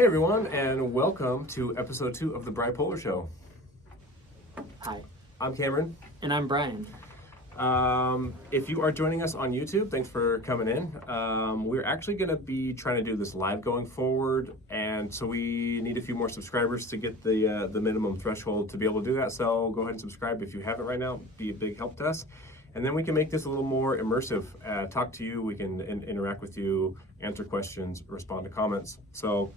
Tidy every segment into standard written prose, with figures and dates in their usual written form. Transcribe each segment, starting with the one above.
Hey everyone, and welcome to episode 2 of the Bipolar Show. Hi. I'm Cameron. And I'm Brian. If you are joining us on YouTube, thanks for coming in. We're actually going to be trying to do this live going forward, and so we need a few more subscribers to get the minimum threshold to be able to do that. So go ahead and subscribe if you haven't right now. It'd be a big help to us. And then we can make this a little more immersive. Talk to you, we can interact with you, answer questions, respond to comments. So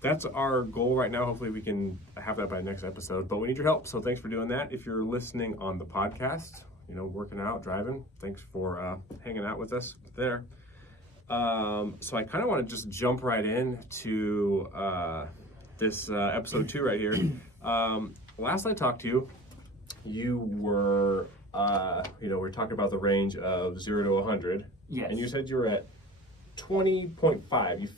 that's our goal right now. Hopefully we can have that by next episode, but we need your help. So thanks for doing that. If you're listening on the podcast, working out, driving, thanks for hanging out with us there. So I kind of want to just jump right in to this episode 2 right here. Last I talked to you, you were, we were talking about the range of 0 to 100. Yes. And you said you were at 20.5. You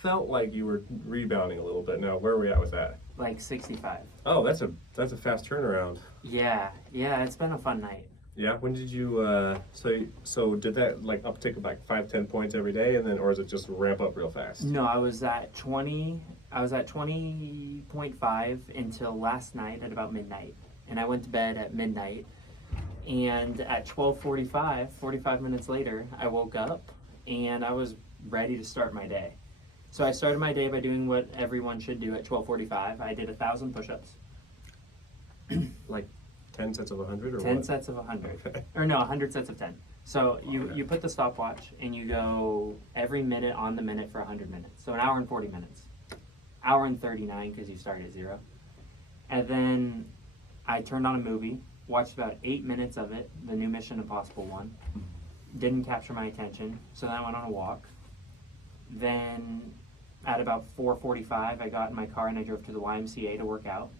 felt like you were rebounding a little bit. Now, where are we at with that? Like 65. Oh, that's a fast turnaround. Yeah, it's been a fun night. Yeah, when did you so did that like uptick like 5-10 points every day, and then, or is it just ramp up real fast? No, I was at 20.5 until last night at about midnight. And I went to bed at midnight. And at 12:45, 45 minutes later, I woke up and I was ready to start my day. So I started my day by doing what everyone should do at 12:45. I did 1,000 push-ups. Like 10 sets of 100 or 10 what? sets of 100. Okay. Or no, 100 sets of 10. So you put the stopwatch and you go every minute on the minute for 100 minutes. So an hour and 40 minutes. Hour and 39 because you start at 0. And then I turned on a movie, watched about 8 minutes of it, the new Mission Impossible one. Didn't capture my attention, so then I went on a walk. Then at about 4:45, I got in my car and I drove to the YMCA to work out.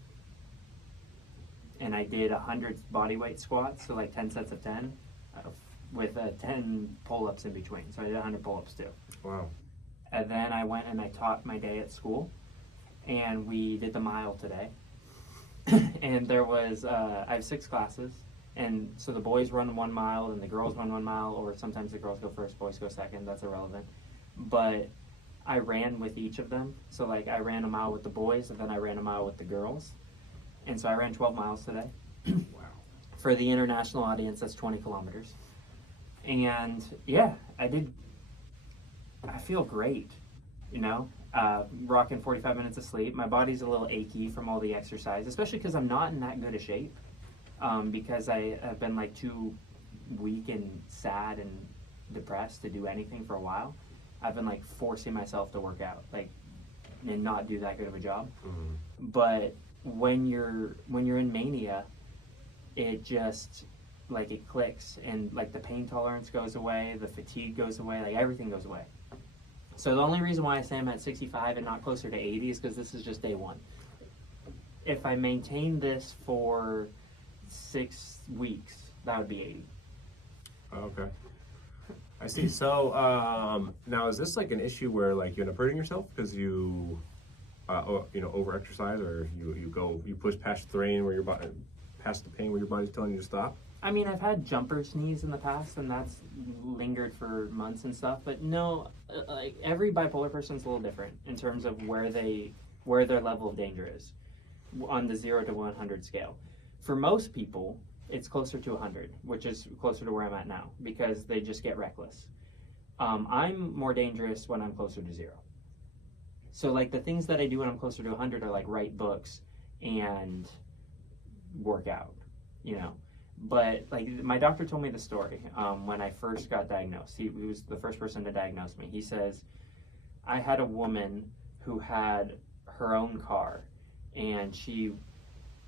And I did 100 bodyweight squats, so like 10 sets of 10, with 10 pull-ups in between. So I did 100 pull-ups too. Wow. And then I went and I taught my day at school, and we did the mile today. And there was, I have 6 classes, and so the boys run 1 mile and the girls run 1 mile, or sometimes the girls go first, boys go second, that's irrelevant. But I ran with each of them. So like I ran a mile with the boys and then I ran a mile with the girls. And so I ran 12 miles today. Wow. For the international audience, that's 20 kilometers. And yeah, I feel great, rocking 45 minutes of sleep. My body's a little achy from all the exercise, especially because I'm not in that good a shape. Because I have been like too weak and sad and depressed to do anything for a while. I've been like forcing myself to work out, and not do that good of a job. Mm-hmm. But when you're in mania, it just it clicks, and like the pain tolerance goes away, the fatigue goes away, like everything goes away. So the only reason why I say I'm at 65 and not closer to 80 is because this is just day 1. If I maintain this for 6 weeks, that would be 80. Okay. I see. So now, is this like an issue where like you end up hurting yourself because you, over exercise, or you push past the pain where your body, past the pain where your body's telling you to stop? I mean, I've had jumper knees in the past, and that's lingered for months and stuff. But no, like every bipolar person's a little different in terms of where their level of danger is on the 0 to 100 scale. For most people, it's closer to 100, which is closer to where I'm at now, because they just get reckless. I'm more dangerous when I'm closer to 0. So like the things that I do when I'm closer to 100 are like write books and work out, But like my doctor told me the story when I first got diagnosed. He was the first person to diagnose me. He says, I had a woman who had her own car, and she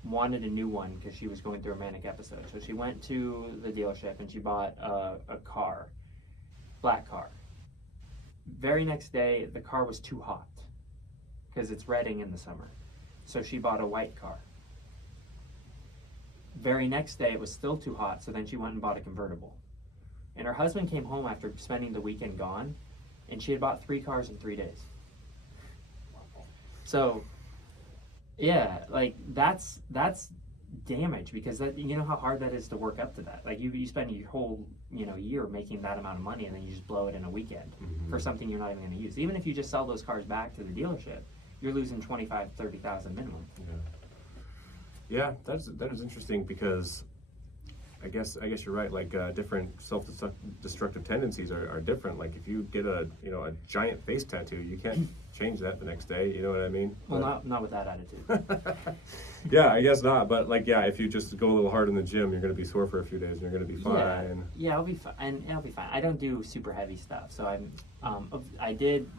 wanted a new one because she was going through a manic episode. So she went to the dealership and she bought a car, black car. Very next day, the car was too hot because it's Reading in the summer. So she bought a white car. Very next day, it was still too hot, so then she went and bought a convertible. And her husband came home after spending the weekend gone, and she had bought 3 cars in 3 days. So yeah, like that's damage, because that, how hard that is to work up to that. Like you spend your whole year making that amount of money, and then you just blow it in a weekend for something you're not even going to use. Even if you just sell those cars back to the dealership, you're losing 25, 30,000 minimum. Yeah, that is interesting because I guess you're right. Like different self-destructive tendencies are different. Like if you get a giant face tattoo, you can't change that the next day. You know what I mean? Well, not with that attitude. Yeah, I guess not. But like, yeah, if you just go a little hard in the gym, you're going to be sore for a few days, and you're going to be fine. Yeah, I'll be fine. And I'll be fine. I don't do super heavy stuff, so I did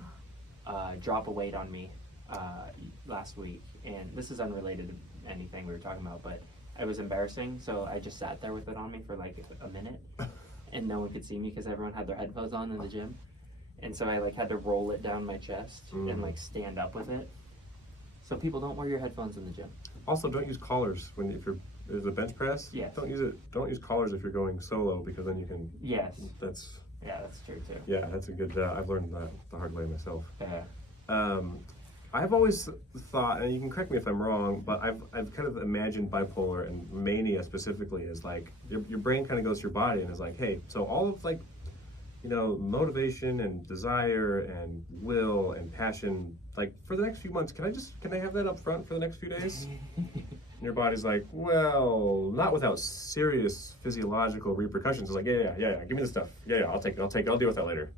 drop a weight on me last week, and this is unrelated to anything we were talking about, but it was embarrassing, so I just sat there with it on me for like a minute, and no one could see me because everyone had their headphones on in the gym, and so I like had to roll it down my chest and like stand up with it. So people, don't wear your headphones in the gym. Also, don't use collars if there's a bench press. Yes. Don't use collars if you're going solo, because then you can. Yes. That's true too. Yeah, that's a good. I've learned that the hard way myself. Yeah. I've always thought, and you can correct me if I'm wrong, but I've kind of imagined bipolar and mania specifically as like your brain kind of goes to your body and is like, hey, so all of like, motivation and desire and will and passion, like for the next few months, can I have that up front for the next few days? And your body's like, well, not without serious physiological repercussions. It's like, yeah, give me the stuff. Yeah, I'll take it. I'll deal with that later.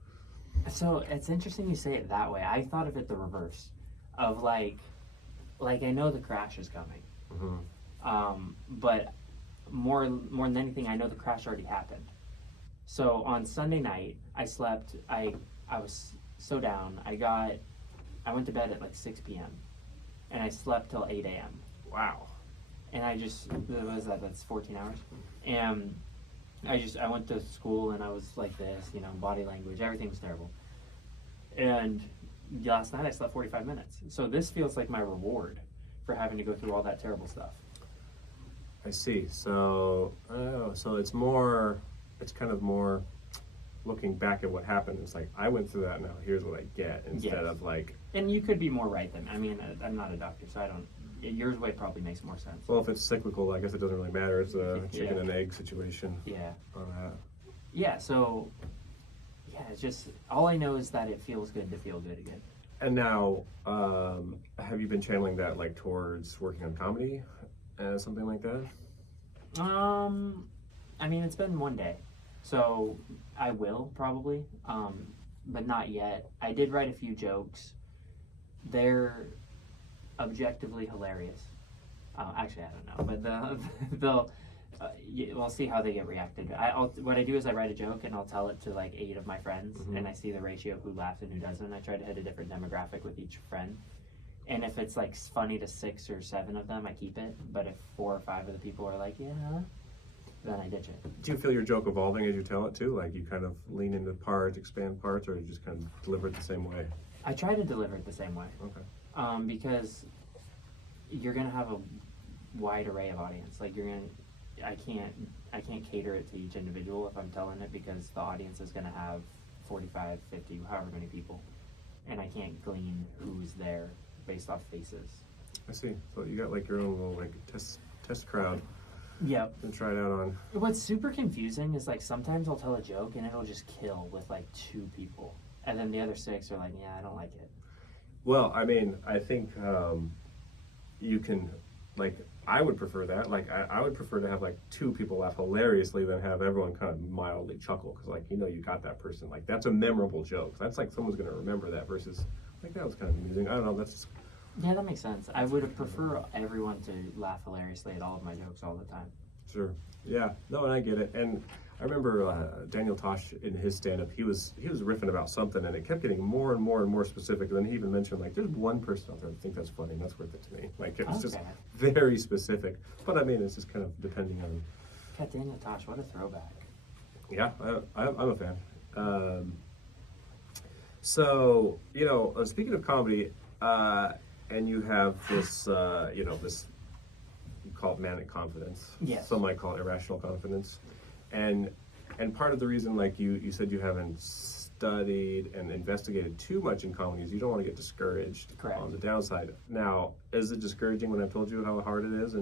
So it's interesting you say it that way. I thought of it the reverse. Of like I know the crash is coming, but more than anything, I know the crash already happened. So on Sunday night, I slept. I was so down. I went to bed at like 6 p.m. and I slept till 8 a.m. Wow. And that's 14 hours. And I went to school and I was like this, body language, everything was terrible. And last night I slept 45 minutes. So this feels like my reward for having to go through all that terrible stuff. I see. So it's kind of more looking back at what happened. It's like, I went through that, now here's what I get, instead of like. And you could be more right than, I'm not a doctor, so I don't, yours way probably makes more sense. Well, if it's cyclical, I guess it doesn't really matter. It's a chicken and egg situation. Yeah. On that. Yeah, so, it's just, all I know is that it feels good to feel good again. And now, have you been channeling that like towards working on comedy, something like that? It's been one day, so I will probably, but not yet. I did write a few jokes. They're objectively hilarious. Actually, I don't know, but we'll see how they get reacted. What I do is I write a joke and I'll tell it to like 8 of my friends, and I see the ratio of who laughs and who doesn't. I try to hit a different demographic with each friend, and if it's like funny to 6 or 7 of them, I keep it. But if 4 or 5 of the people are like, then I ditch it. Do you feel your joke evolving as you tell it too? Like you kind of lean into parts, expand parts, or you just kind of deliver it the same way? I try to deliver it the same way. Okay. Because you're gonna have a wide array of audience. Like I can't cater it to each individual if I'm telling it, because the audience is gonna have 45, 50, however many people, and I can't glean who's there based off faces. I see. So you got like your own little like test crowd. Yep. And try it out on. What's super confusing is like sometimes I'll tell a joke and it'll just kill with like 2 people, and then the other 6 are like, I don't like it. Well, I think you can, like, I would prefer that. Like, I would prefer to have like 2 people laugh hilariously than have everyone kind of mildly chuckle, because like you got that person. Like that's a memorable joke. That's like someone's gonna remember that versus like that was kind of amusing. I don't know. That's just. Yeah, that makes sense. I would have preferred everyone to laugh hilariously at all of my jokes all the time. Sure. Yeah. No, and I get it. And I remember Daniel Tosh in his stand-up, he was riffing about something, and it kept getting more and more and more specific. And then he even mentioned like, there's one person out there that think that's funny, and that's worth it to me. Like it was just very specific. But it's just kind of depending on. God, Daniel Tosh, what a throwback. Yeah, I'm a fan. So speaking of comedy. And you have this, this, you call it Manic Confidence. Yes. Some might call it Irrational Confidence. And part of the reason, like you said, you haven't studied and investigated too much in comedy is you don't want to get discouraged. Correct. On the downside. Now, is it discouraging when I've told you how hard it is,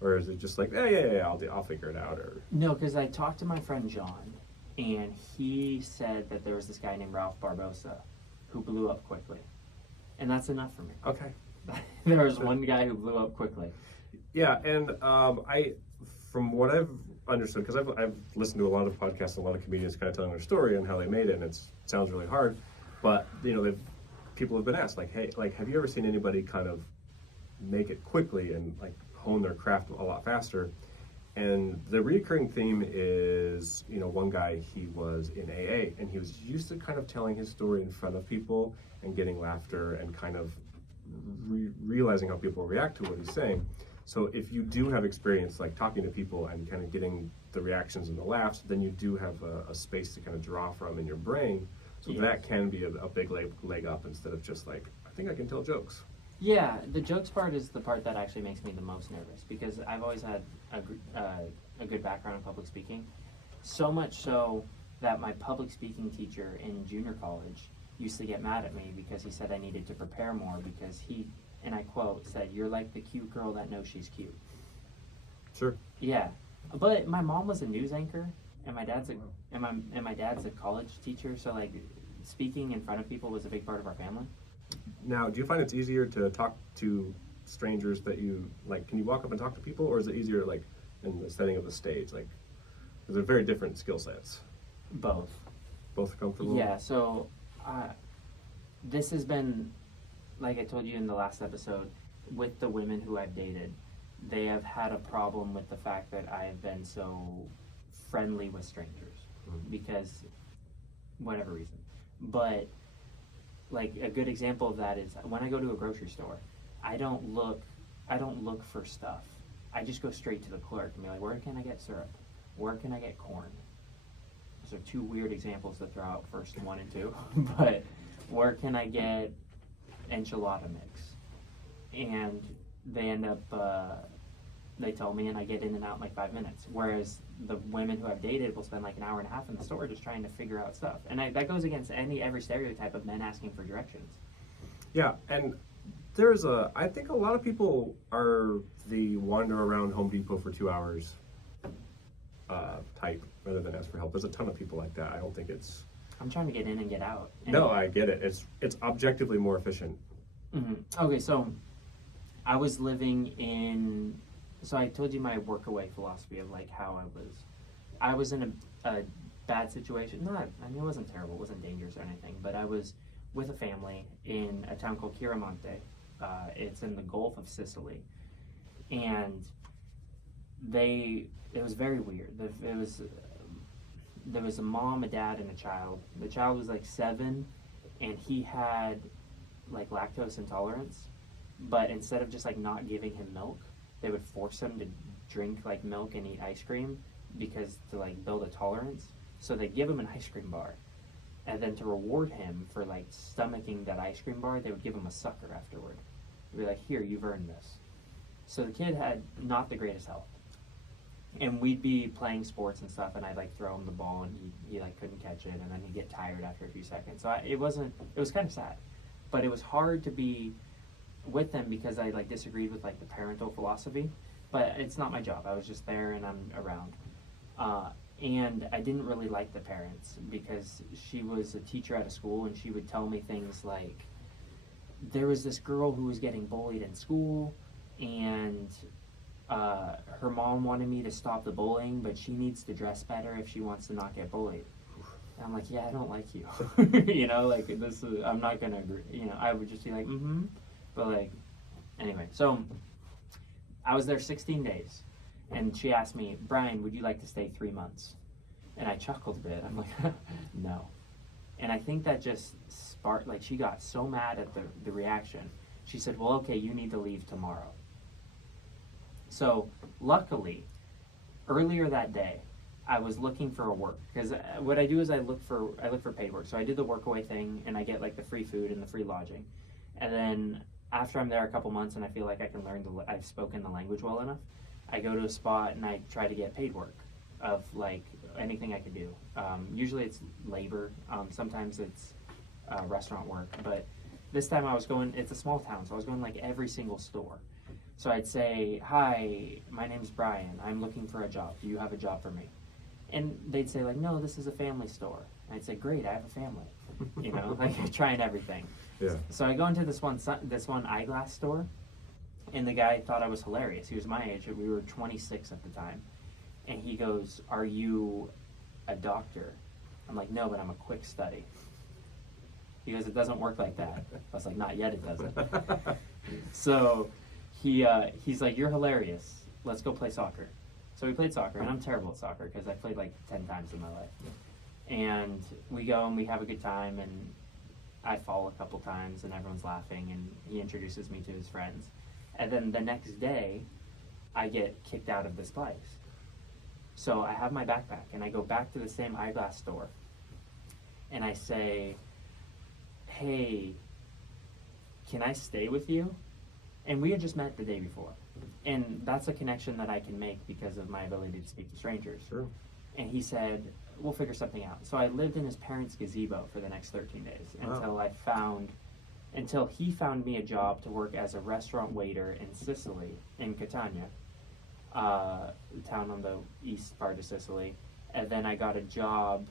or is it just like, yeah, I'll figure it out? Or no, because I talked to my friend John, and he said that there was this guy named Ralph Barbosa who blew up quickly, and that's enough for me. Okay. There was one guy who blew up quickly. Yeah, and from what I've understood, because I've listened to a lot of podcasts, and a lot of comedians kind of telling their story and how they made it, and it sounds really hard, but people have been asked, like, hey, like, have you ever seen anybody kind of make it quickly and like hone their craft a lot faster? And the reoccurring theme is, one guy, he was in AA, and he was used to kind of telling his story in front of people and getting laughter and kind of realizing how people react to what he's saying. So if you do have experience like talking to people and kind of getting the reactions and the laughs, then you do have a space to kind of draw from in your brain. So Yes. that can be a big leg up instead of just like, I think I can tell jokes. Yeah, the jokes part is the part that actually makes me the most nervous, because I've always had a good background in public speaking. So much so that my public speaking teacher in junior college used to get mad at me because he said I needed to prepare more, because he, and I quote, said, "You're like the cute girl that knows she's cute." Sure. Yeah, but my mom was a news anchor, and my dad's a college teacher, so like speaking in front of people was a big part of our family. Now, do you find it's easier to talk to strangers that you like? Can you walk up and talk to people, or is it easier like in the setting of the stage? Like, because they're very different skill sets. Both. Both are comfortable. Yeah, so this has been, like I told you in the last episode, with the women who I've dated, they have had a problem with the fact that I have been so friendly with strangers, because whatever reason. But like a good example of that is when I go to a grocery store, I don't look for stuff. I just go straight to the clerk and be like, "Where can I get syrup? Where can I get corn?" Those are two weird examples to throw out, first 1 and 2. But where can I get enchilada mix? And they end up, they tell me, and I get in and out in like 5 minutes. Whereas the women who I've dated will spend like an hour and a half in the store just trying to figure out stuff. And that goes against every stereotype of men asking for directions. Yeah, and I think a lot of people are the wander around Home Depot for 2 hours type rather than ask for help. There's a ton of people like that. I don't think it's... I'm trying to get in and get out. And No, I get it. It's objectively more efficient. Mm-hmm. Okay, so I was living in... So I told you my workaway philosophy of like how I was in a bad situation. It wasn't terrible, it wasn't dangerous or anything, but I was with a family in a town called Chiaramonte. It's in the Gulf of Sicily, and it was very weird. There was a mom, a dad, and a child. The child was like 7, and he had like lactose intolerance, but instead of just like not giving him milk, they would force him to drink like milk and eat ice cream because to like build a tolerance. So they give him an ice cream bar, and then to reward him for like stomaching that ice cream bar, they would give him a sucker afterward. They'd be like, "Here, you've earned this." So the kid had not the greatest health, and we'd be playing sports and stuff, and I'd like throw him the ball, and he like couldn't catch it, and then he'd get tired after a few seconds. So it was kind of sad, but it was hard to be with them because I like disagreed with like the parental philosophy, but it's not my job. I was just there and I'm around. And I didn't really like the parents because she was a teacher at a school, and she would tell me things like, there was this girl who was getting bullied in school, and her mom wanted me to stop the bullying, but she needs to dress better if she wants to not get bullied. And I'm like, yeah, I don't like you. Like I'm not gonna agree. I would just be like, mm-hmm. But like, anyway, so I was there 16 days, and she asked me, "Brian, would you like to stay 3 months?" And I chuckled a bit. I'm like, no. And I think that just sparked, like, she got so mad at the reaction. She said, "Well, okay, you need to leave tomorrow." So luckily, earlier that day, I was looking for a work, because what I do is I look for paid work. So I did the workaway thing, and I get like the free food and the free lodging, and then after I'm there a couple months and I feel like I can I've spoken the language well enough, I go to a spot and I try to get paid work of like anything I could do. Usually it's labor, sometimes it's restaurant work, but this time it's a small town, so I was going like every single store. So I'd say, "Hi, my name's Brian. I'm looking for a job. Do you have a job for me?" And they'd say like, no, this is a family store. And I'd say, great, I have a family. You know, like trying everything. Yeah. So I go into this one eyeglass store, and the guy thought I was hilarious. He was my age. We were 26 at the time. And he goes, are you a doctor? I'm like, no, but I'm a quick study. He goes, it doesn't work like that. I was like, not yet, it doesn't. So he's like, you're hilarious. Let's go play soccer. So we played soccer, and I'm terrible at soccer because I played like 10 times in my life. And we go and we have a good time, and I fall a couple times, and everyone's laughing, and he introduces me to his friends. And then the next day, I get kicked out of this place. So I have my backpack, and I go back to the same eyeglass store, and I say, hey, can I stay with you? And we had just met the day before. And that's a connection that I can make because of my ability to speak to strangers. Sure. And he said, we'll figure something out. So I lived in his parents' gazebo for the next 13 days until he found me a job to work as a restaurant waiter in Sicily, in Catania, town on the east part of Sicily. And then I got a job.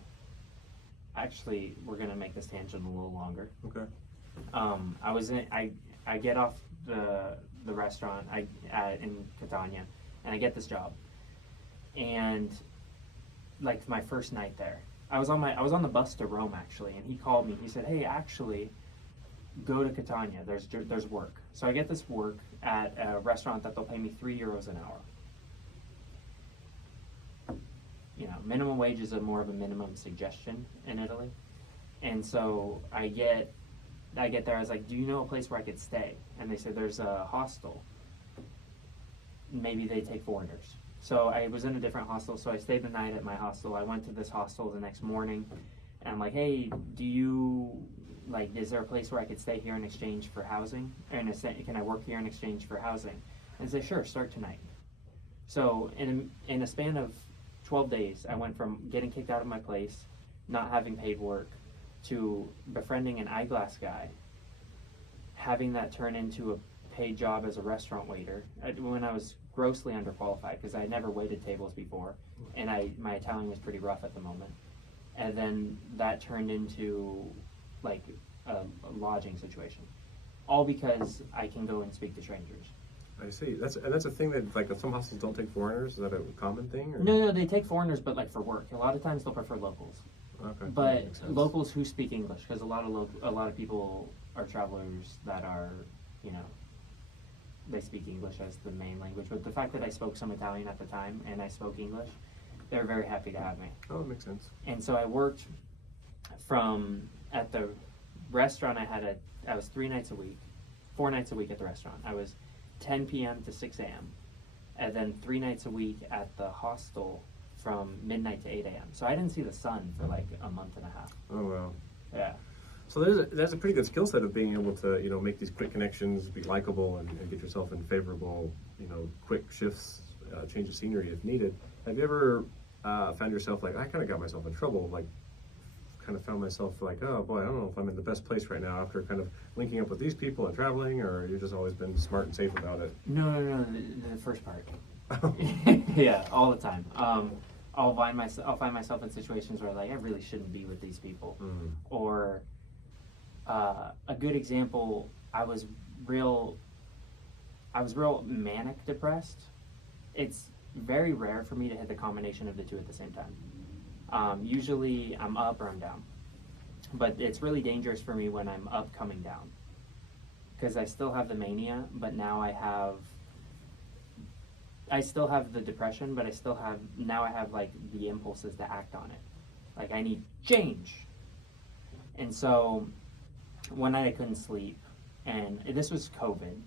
Actually, we're gonna make this tangent a little longer. Okay. I get off the restaurant in Catania, and I get this job. And like my first night there, I was on the bus to Rome actually, and he called me. He said, "Hey, actually, go to Catania. There's work." So I get this work at a restaurant that they'll pay me €3 an hour. You know, minimum wage is more of a minimum suggestion in Italy. And so I get there, I was like, do you know a place where I could stay? And they said, there's a hostel. Maybe they take foreigners. So I was in a different hostel, so I stayed the night at my hostel. I went to this hostel the next morning, and I'm like, hey, is there a place where I could stay here in exchange for housing? And can I work here in exchange for housing? And they say, sure, start tonight. So in a span of 12 days, I went from getting kicked out of my place, not having paid work, to befriending an eyeglass guy, having that turn into a paid job as a restaurant waiter when I was grossly underqualified because I had never waited tables before, and my Italian was pretty rough at the moment. And then that turned into like a lodging situation, all because I can go and speak to strangers. I see. That's a thing that like some hostels don't take foreigners. Is that a common thing? Or? No, they take foreigners, but like for work. A lot of times they'll prefer locals. Okay. But locals who speak English, because a lot of people are travelers that are, you know, they speak English as the main language. But the fact that I spoke some Italian at the time and I spoke English, they were very happy to have me. Oh, that makes sense. And so I worked at the restaurant. I was 4 nights a week at the restaurant. I was 10 p.m. to 6 a.m. and then 3 nights a week at the hostel from midnight to 8 a.m. So I didn't see the sun for like a month and a half. Oh, wow. Yeah. So there's a pretty good skill set of being able to, you know, make these quick connections, be likable, and get yourself in favorable, you know, quick shifts, change of scenery if needed. Have you ever found yourself like, I kind of got myself in trouble, like kind of found myself like, oh boy, I don't know if I'm in the best place right now after kind of linking up with these people and traveling, or you've just always been smart and safe about it? No, the first part. Yeah, all the time. I'll find myself in situations where like I really shouldn't be with these people, or a good example. I was real manic depressed. It's very rare for me to hit the combination of the two at the same time. Usually I'm up or I'm down, but it's really dangerous for me when I'm up coming down, because I still have the mania, but now I still have the depression, but I have like the impulses to act on it. Like I need change. And so one night I couldn't sleep, and this was COVID,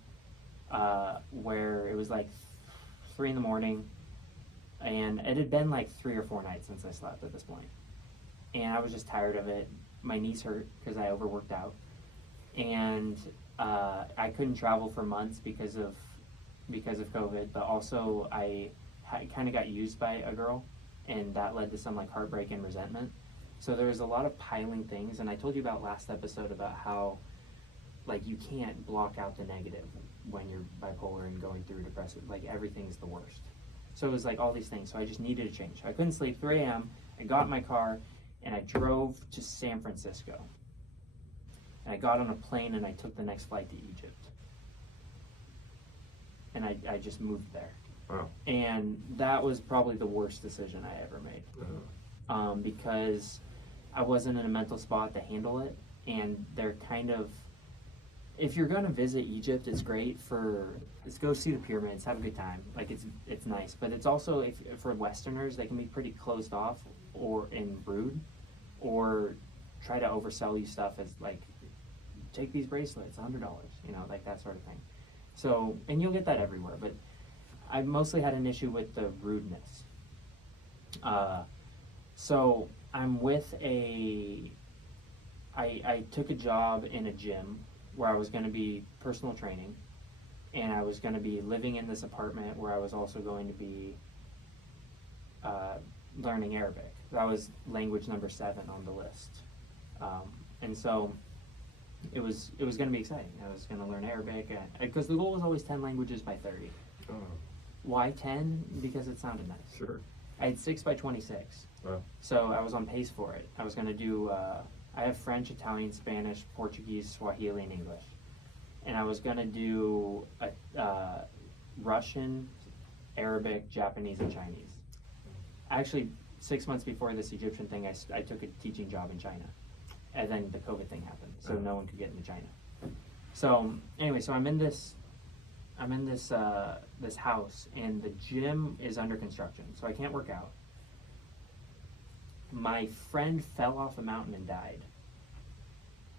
where it was like 3 a.m, and it had been like 3 or 4 nights since I slept at this point. And I was just tired of it. My knees hurt because I overworked out, and I couldn't travel for months because of COVID, but also I kind of got used by a girl, and that led to some like heartbreak and resentment. So there was a lot of piling things, and I told you about last episode about how like you can't block out the negative when you're bipolar and going through depressive, like everything's the worst. So it was like all these things. So I just needed a change. I couldn't sleep. 3 a.m. I got in my car and I drove to San Francisco. And I got on a plane and I took the next flight to Egypt. And I just moved there. Wow. And that was probably the worst decision I ever made. Because I wasn't in a mental spot to handle it. And they're kind of, if you're going to visit Egypt, it's great let's go see the pyramids, have a good time. Like it's nice. But it's also, if for Westerners, they can be pretty closed off and rude, or try to oversell you stuff as like, take these bracelets, $100, like that sort of thing. So, and you'll get that everywhere, but I mostly had an issue with the rudeness. So I'm with I took a job in a gym where I was going to be personal training, and I was going to be living in this apartment where I was also going to be learning Arabic. That was language number 7 on the list. And so it was going to be exciting. I was going to learn Arabic, because the goal was always 10 languages by 30. Oh. Why 10? Because it sounded nice. Sure. I had 6 by 26. Wow. So I was on pace for it. I was going to do, I have French, Italian, Spanish, Portuguese, Swahili, and English. And I was going to do Russian, Arabic, Japanese, and Chinese. Actually, 6 months before this Egyptian thing, I took a teaching job in China. And then the COVID thing happened, so no one could get into China. So anyway, so I'm in this this house, and the gym is under construction, so I can't work out. My friend fell off a mountain and died,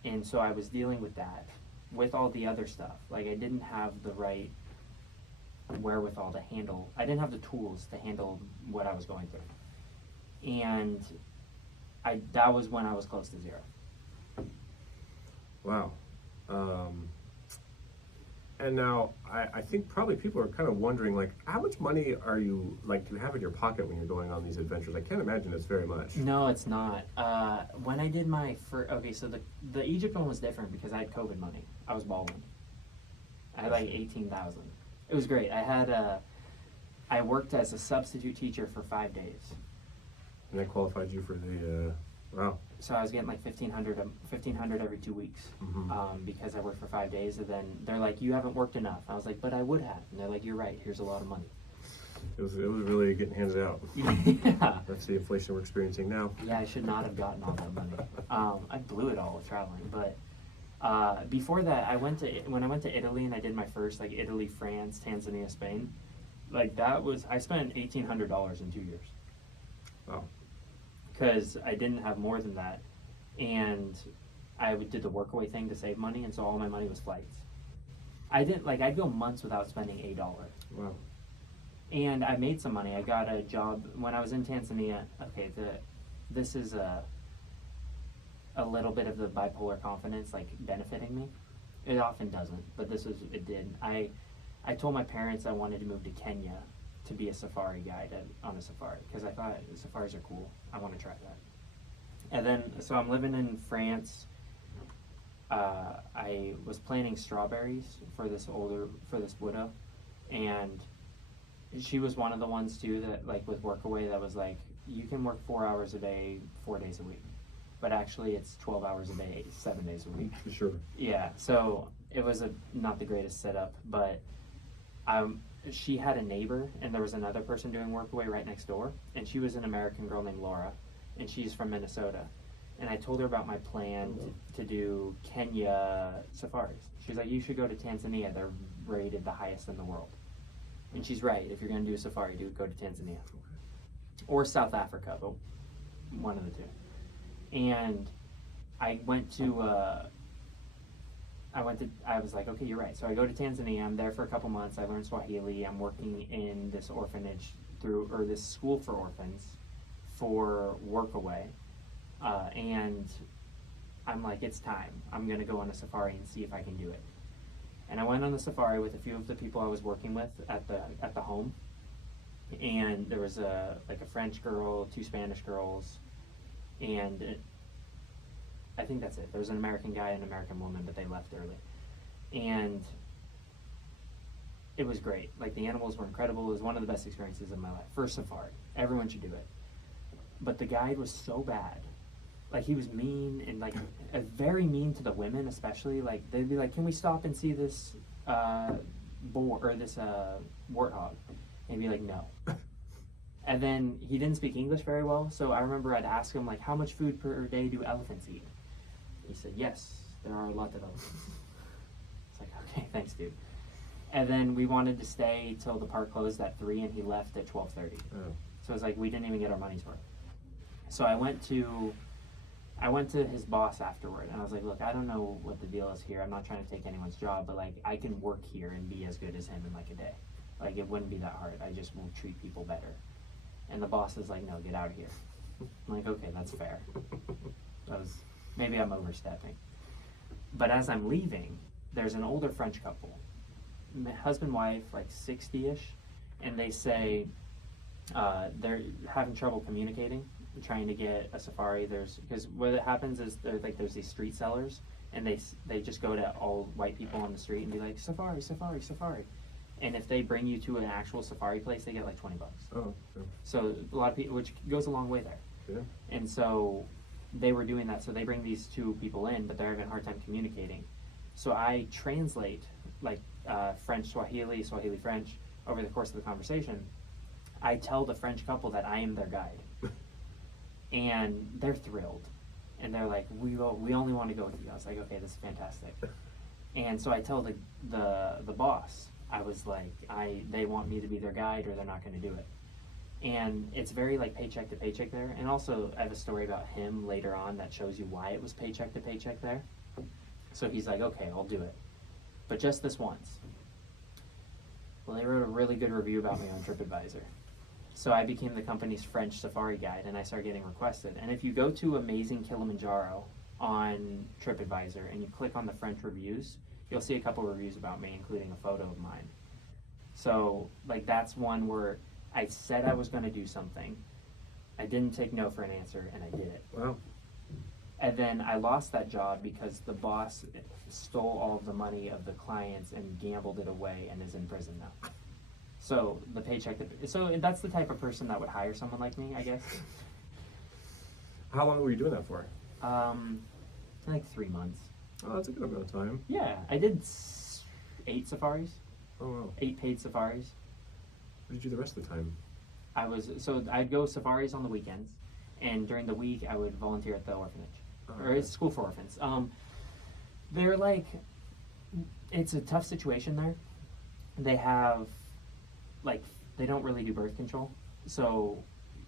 and so I was dealing with that, with all the other stuff. Like, I didn't have the right wherewithal to handle. I didn't have the tools to handle what I was going through, and that was when I was close to zero. Wow. And now I think probably people are kind of wondering, like, how much money do you have in your pocket when you're going on these adventures? I can't imagine it's very much. No, it's not. When I did my first, okay, so the Egypt one was different because I had COVID money. I was balling. I had like 18,000. It was great. I worked as a substitute teacher for 5 days. And that qualified you for the, wow. So I was getting like $1,500 every 2 weeks, because I worked for 5 days. And then they're like, "You haven't worked enough." I was like, "But I would have." And they're like, "You're right. Here's a lot of money." It was really getting handed out. Yeah. That's the inflation we're experiencing now. Yeah, I should not have gotten all that money. I blew it all with traveling. But before that, when I went to Italy and I did my first, like, Italy, France, Tanzania, Spain, like, I spent $1,800 in 2 years. Wow. Because I didn't have more than that, and I did the workaway thing to save money, and so all my money was flights. I'd go months without spending $1. Wow. And I made some money. I got a job when I was in Tanzania. Okay, this is a little bit of the bipolar confidence, like, benefiting me. It often doesn't, but it did. I told my parents I wanted to move to Kenya to be a safari guide on a safari, because I thought safaris are cool. I want to try that. And then, so I'm living in France. I was planting strawberries for this widow, and she was one of the ones too that, like, with Workaway, that was like, you can work 4 hours a day, 4 days a week, but actually it's 12 hours a day, 7 days a week. Sure. Yeah, so it was not the greatest setup, but she had a neighbor, and there was another person doing Workaway right next door, and she was an American girl named Laura, and she's from Minnesota. And I told her about my plan to do Kenya safaris. She's like, "You should go to Tanzania. They're rated the highest in the world." And she's right. If you're going to do a safari, go to Tanzania. Or South Africa, but one of the two. And I was like, okay, you're right. So I go to Tanzania. I'm there for a couple months. I learned Swahili. I'm working in this orphanage this school for orphans for Workaway. And I'm like, it's time. I'm going to go on a safari and see if I can do it. And I went on the safari with a few of the people I was working with at the home. And there was a French girl, 2 Spanish girls, and I think that's it. There was an American guy and an American woman, but they left early. And it was great. Like, the animals were incredible. It was one of the best experiences of my life. First safari. Everyone should do it. But the guide was so bad. Like, he was mean and, like, very mean to the women, especially. Like, they'd be like, can we stop and see this boar or this warthog? And he'd be like, no. And then he didn't speak English very well, so I remember I'd ask him, like, how much food per day do elephants eat? He said, yes, there are a lot of elephants. It's like, okay, thanks, dude. And then we wanted to stay till the park closed at 3, and he left at 12:30. Oh. So it's like we didn't even get our money's worth. So I went to his boss afterward, and I was like, look, I don't know what the deal is here. I'm not trying to take anyone's job, but, like, I can work here and be as good as him in, like, a day. Like, it wouldn't be that hard. I just will treat people better. And the boss is like, no, get out of here. I'm like, okay, that's fair. Maybe I'm overstepping. But as I'm leaving, there's an older French couple, husband, wife, like 60-ish, and they say they're having trouble communicating, trying to get a safari. Because what happens is there's these street sellers, and they just go to all white people on the street and be like, safari, safari, safari. And if they bring you to an actual safari place, they get like $20. Oh, okay. So a lot of people, which goes a long way there. Yeah. And so they were doing that. So they bring these two people in, but they're having a hard time communicating. So I translate like French, Swahili, Swahili, French over the course of the conversation. I tell the French couple that I am their guide. And they're thrilled. And they're like, we only want to go with you. I was like, okay, this is fantastic. And so I tell the boss, I was like, they want me to be their guide or they're not going to do it. And it's very like paycheck to paycheck there. And also I have a story about him later on that shows you why it was paycheck to paycheck there. So he's like, okay, I'll do it. But just this once. Well, they wrote a really good review about me on TripAdvisor. So I became the company's French safari guide and I started getting requested. And if you go to Amazing Kilimanjaro on TripAdvisor and you click on the French reviews, you'll see a couple reviews about me, including a photo of mine. So, like, that's one where I said I was going to do something. I didn't take no for an answer, and I did it. Wow. And then I lost that job because the boss stole all of the money of the clients and gambled it away and is in prison now. So, the paycheck, so that's the type of person that would hire someone like me, I guess. How long were you doing that for? Like 3 months. Oh, that's a good amount of time. Yeah, I did 8 safaris. Oh, wow. 8 paid safaris. What did you do the rest of the time? I'd go safaris on the weekends, and during the week I would volunteer at the orphanage, or Okay. it's school for orphans. They're like, it's a tough situation there. They have, like, they don't really do birth control, so,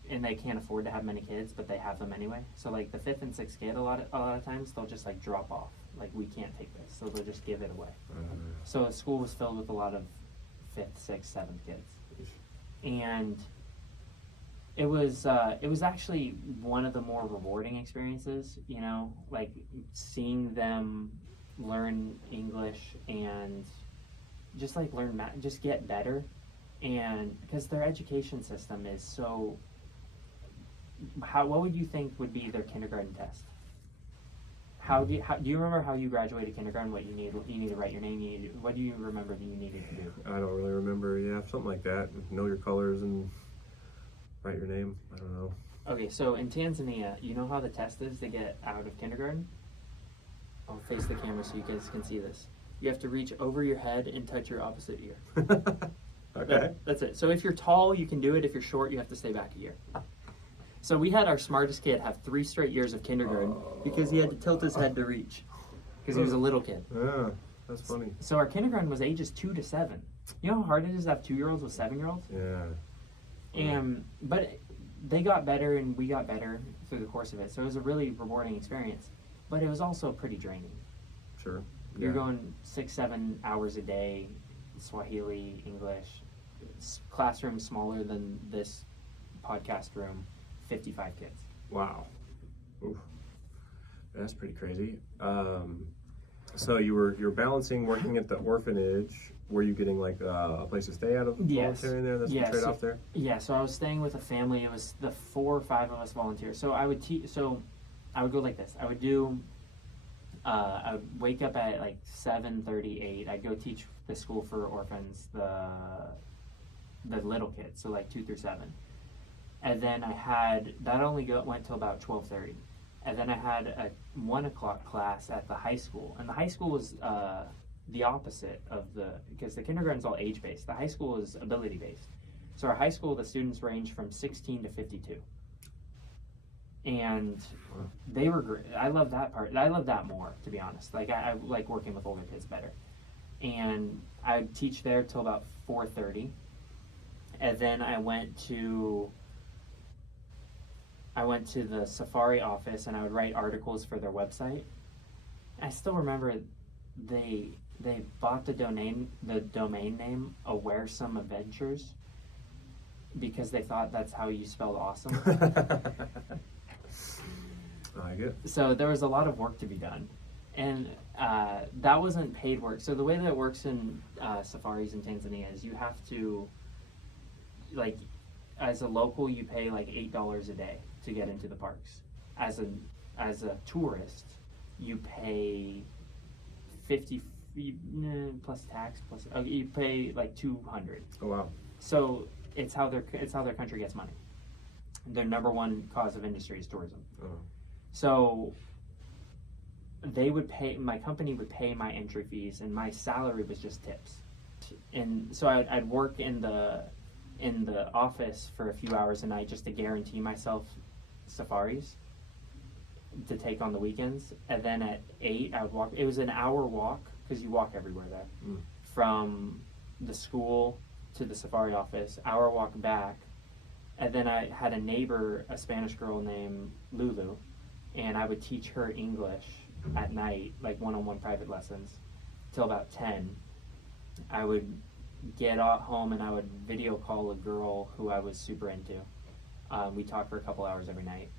and they can't afford to have many kids, but they have them anyway. So like the 5th and 6th kid, a lot of times they'll just like drop off. Like, we can't take this, so they'll just give it away. So school was filled with a lot of 5th, 6th, 7th kids, and it was actually one of the more rewarding experiences. You know, like seeing them learn English and just like just get better, and because their education system is so. What would you think would be their kindergarten test? Do you remember how you graduated kindergarten? What you need to write your name. What do you remember that you needed to do? I don't really remember. Yeah, something like that. Know your colors and write your name. I don't know. Okay, so in Tanzania, you know how the test is to get out of kindergarten? I'll face the camera so you guys can see this. You have to reach over your head and touch your opposite ear. Okay. That's it. So if you're tall, you can do it. If you're short, you have to stay back a year. So we had our smartest kid have 3 straight years of kindergarten because he had to tilt his head to reach because he was a little kid. Yeah, that's funny. So our kindergarten was ages 2 to 7. You know how hard it is to have 2-year-olds with 7-year-olds? Yeah. But they got better and we got better through the course of it. So it was a really rewarding experience, but it was also pretty draining. Sure. You're going 6-7 hours a day, Swahili, English, classroom smaller than this podcast room, 55 kids. Wow. Oof. That's pretty crazy. So you're balancing working at the orphanage. Were you getting like a place to stay out of volunteering there? That's the trade-off there? Yeah, so I was staying with a family. It was the 4 or 5 of us volunteers. So I would go like this. I would do I would wake up at like 7:38. I'd go teach the school for orphans, the little kids, so like 2 through 7. And then I had that went till about 12:30. And then I had a 1 o'clock class at the high school, and the high school was the opposite of because the kindergarten's all age based. The high school is ability based. So our high school, the students range from 16 to 52. And they were great. I love that part. I love that more, to be honest. Like I like working with older kids better. And I would teach there till about 4:30. And then I went to the Safari office and I would write articles for their website. I still remember they bought the domain name Awaresome Adventures because they thought that's how you spelled awesome. I get. So there was a lot of work to be done, and that wasn't paid work. So the way that it works in safaris in Tanzania is you have to, like, as a local, you pay like $8 a day to get into the parks. As a tourist, you pay 50 plus tax plus you pay like 200. Oh wow! So it's how their country gets money. Their number one cause of industry is tourism. Oh. So my company would pay my entry fees, and my salary was just tips. And so I'd work in the office for a few hours a night just to guarantee myself safaris to take on the weekends. And then at 8 I would walk. It was an hour walk because you walk everywhere there, from the school to the safari office. Hour walk back. And then I had a neighbor, a Spanish girl named Lulu, and I would teach her English at night, like one-on-one private lessons, till about 10. I would get home and I would video call a girl who I was super into. We'd talk for a couple hours every night,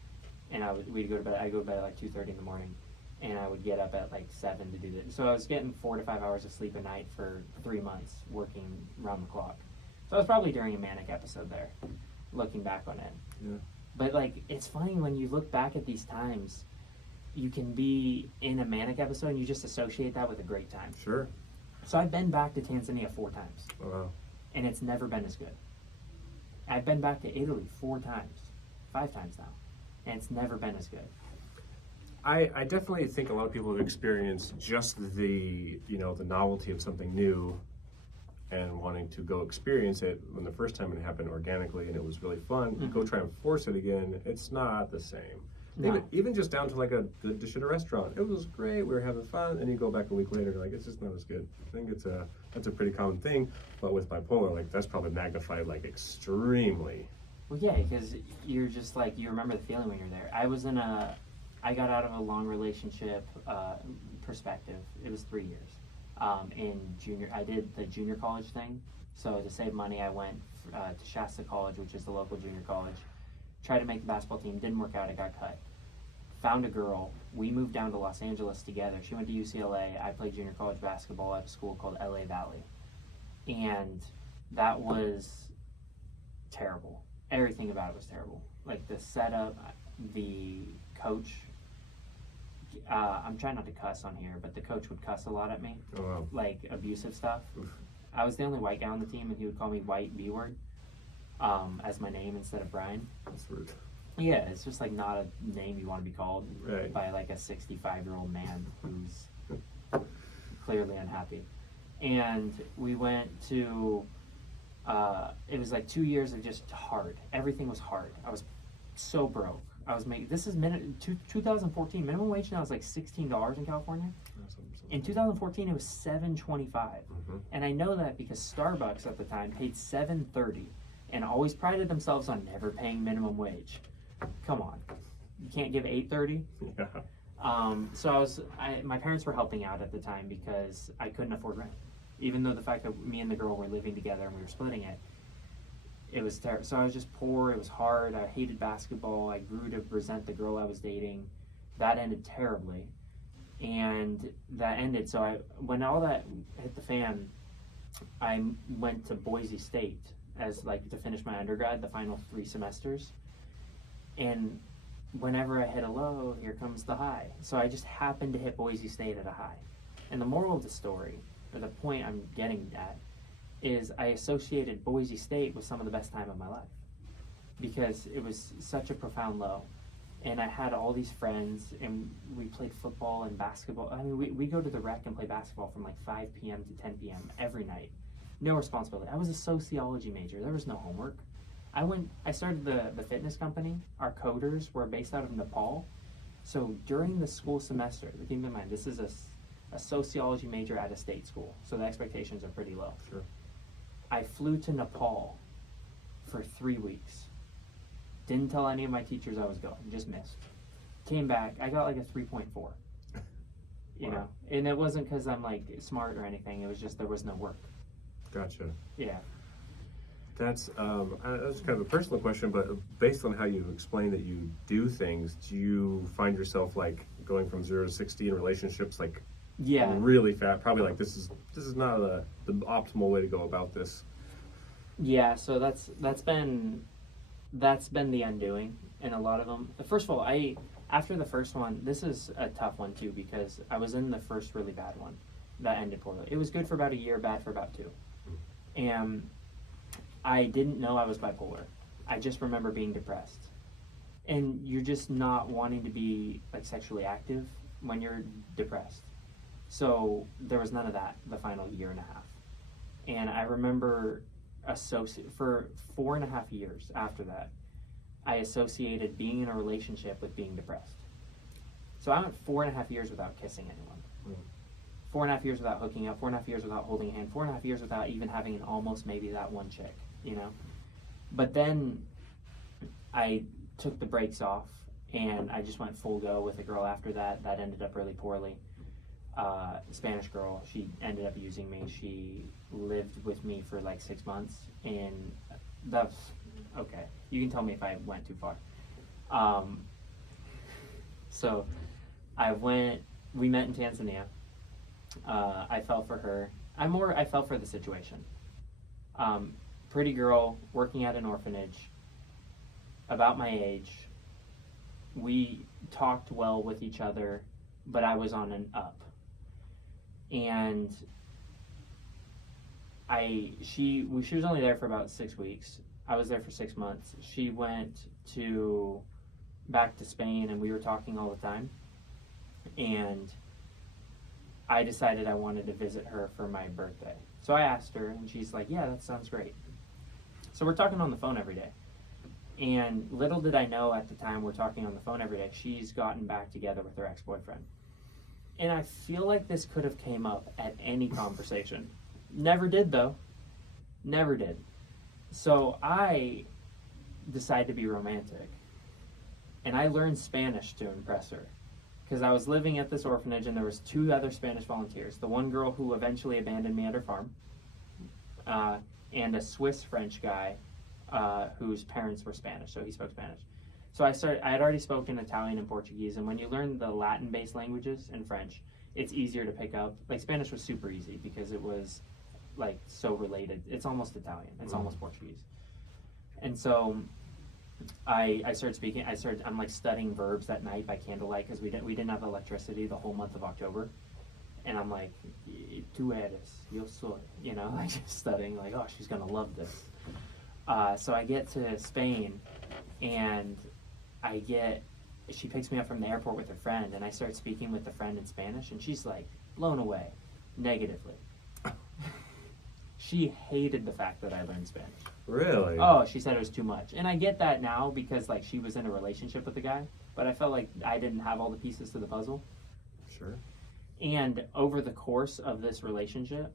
and we'd go to bed. I'd go to bed at like 2:30 in the morning, and I would get up at like 7 to do this. So I was getting 4 to 5 hours of sleep a night for 3 months, working round the clock. So I was probably during a manic episode there, looking back on it. Yeah. But like, it's funny when you look back at these times, you can be in a manic episode and you just associate that with a great time. Sure. So I've been back to Tanzania 4 times. Oh, wow. And it's never been as good. I've been back to Italy 4 times, 5 times now, and it's never been as good. I definitely think a lot of people have experienced just the novelty of something new and wanting to go experience it when the first time it happened organically and it was really fun. You go try and force it again, it's not the same. No. Even just down to like a good dish at a restaurant. It was great, we were having fun, and you go back a week later and you're like, it's just not as good. I think that's a pretty common thing, but with bipolar, like that's probably magnified like extremely. Well, yeah, because you're just like, you remember the feeling when you're there. I got out of a long relationship perspective. It was 3 years. In junior, I did the junior college thing. So to save money, I went to Shasta College, which is the local junior college. Tried to make the basketball team, didn't work out, I got cut. Found a girl, we moved down to Los Angeles together. She went to UCLA, I played junior college basketball at a school called LA Valley. And that was terrible. Everything about it was terrible. Like the setup, the coach, I'm trying not to cuss on here, but the coach would cuss a lot at me. Oh, wow. Like abusive stuff. Oof. I was the only white guy on the team, and he would call me White B-word as my name instead of Brian. That's rude. Yeah, it's just like not a name you want to be called Right. by like a 65-year-old man who's clearly unhappy. And we went to, it was like 2 years of just hard. Everything was hard. I was so broke. I was making, 2014, minimum wage now is like $16 in California. In 2014, it was $7.25. And I know that because Starbucks at the time paid $7.30 and always prided themselves on never paying minimum wage. Come on. You can't give $8.30? Yeah. So my parents were helping out at the time because I couldn't afford rent. Even though the fact that me and the girl were living together and we were splitting it, it was terrible. So I was just poor. It was hard. I hated basketball. I grew to resent the girl I was dating. That ended terribly. And that ended. So when all that hit the fan, I went to Boise State as like to finish my undergrad, the final 3 semesters. And whenever I hit a low, here comes the high. So I just happened to hit Boise State at a high. And the moral of the story, or the point I'm getting at, is I associated Boise State with some of the best time of my life because it was such a profound low. And I had all these friends, and we played football and basketball. I mean, we go to the rec and play basketball from like 5 p.m. to 10 p.m. every night. No responsibility. I was a sociology major. There was no homework. I started the fitness company. Our coders were based out of Nepal. So during the school semester, keep in mind, this is a sociology major at a state school. So the expectations are pretty low. Sure. I flew to Nepal for 3 weeks. Didn't tell any of my teachers I was going, just missed. Came back, I got like a 3.4. You know, and it wasn't because I'm like smart or anything, it was just there was no work. Gotcha. Yeah. That's kind of a personal question, but based on how you explain that you do things, do you find yourself like going from 0 to 60 in relationships like really fast? Probably like this is not the optimal way to go about this. Yeah, so that's been the undoing in a lot of them. First of all, after the first one, this is a tough one too because I was in the first really bad one that ended poorly. It was good for about a year, bad for about 2. And I didn't know I was bipolar. I just remember being depressed. And you're just not wanting to be like sexually active when you're depressed. So there was none of that the final year and a half. And I remember for 4.5 years after that, I associated being in a relationship with being depressed. So I went 4.5 years without kissing anyone. 4.5 years without hooking up, 4.5 years without holding a hand, 4.5 years without even having an almost maybe that one chick, you know? But then I took the brakes off and I just went full go with a girl after that. That ended up really poorly. Spanish girl, she ended up using me. She lived with me for like 6 months, and that's okay. You can tell me if I went too far. So we met in Tanzania. I fell for her. I fell for the situation. Pretty girl working at an orphanage, about my age. We talked well with each other, but I was on an up. And she was only there for about 6 weeks. I was there for 6 months. She went back to Spain, and we were talking all the time. And I decided I wanted to visit her for my birthday. So I asked her, and she's like, yeah, that sounds great. So we're talking on the phone every day. And little did I know at the time we're talking on the phone every day, she's gotten back together with her ex-boyfriend. And I feel like this could have came up at any conversation. Never did, though. Never did. So I decided to be romantic. And I learned Spanish to impress her. Because I was living at this orphanage and there was 2 other Spanish volunteers. The one girl who eventually abandoned me at her farm. And a Swiss-French guy whose parents were Spanish, so he spoke Spanish. So I had already spoken Italian and Portuguese, and when you learn the Latin-based languages and French, it's easier to pick up. Like Spanish was super easy because it was like so related. It's almost Italian. It's almost Portuguese. And so I started speaking. I'm like studying verbs at night by candlelight because we didn't have electricity the whole month of October. And I'm like, tú eres, yo soy, you know, like just studying, like, oh, she's gonna love this. So I get to Spain, and she picks me up from the airport with her friend, and I start speaking with the friend in Spanish, and she's like blown away, negatively. She hated the fact that I learned Spanish. Really? Oh, she said it was too much. And I get that now because like she was in a relationship with the guy, but I felt like I didn't have all the pieces to the puzzle. Sure. And over the course of this relationship,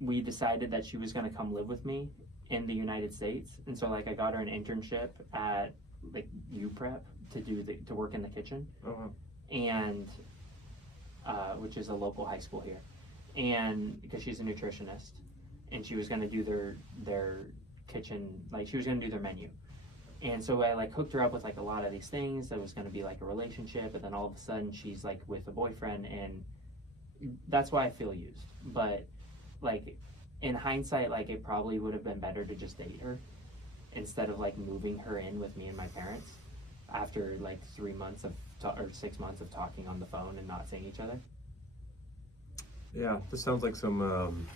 we decided that she was going to come live with me in the United States. And so like I got her an internship at like UPrep to work in the kitchen. Uh-huh. And which is a local high school here. And because she's a nutritionist, and she was going to do their kitchen, like she was going to do their menu. And so I like hooked her up with like a lot of these things that was going to be like a relationship, and then all of a sudden she's like with a boyfriend, and that's why I feel used. But like in hindsight, like it probably would have been better to just date her instead of like moving her in with me and my parents after like 3 months of or 6 months of talking on the phone and not seeing each other. Yeah, this sounds like some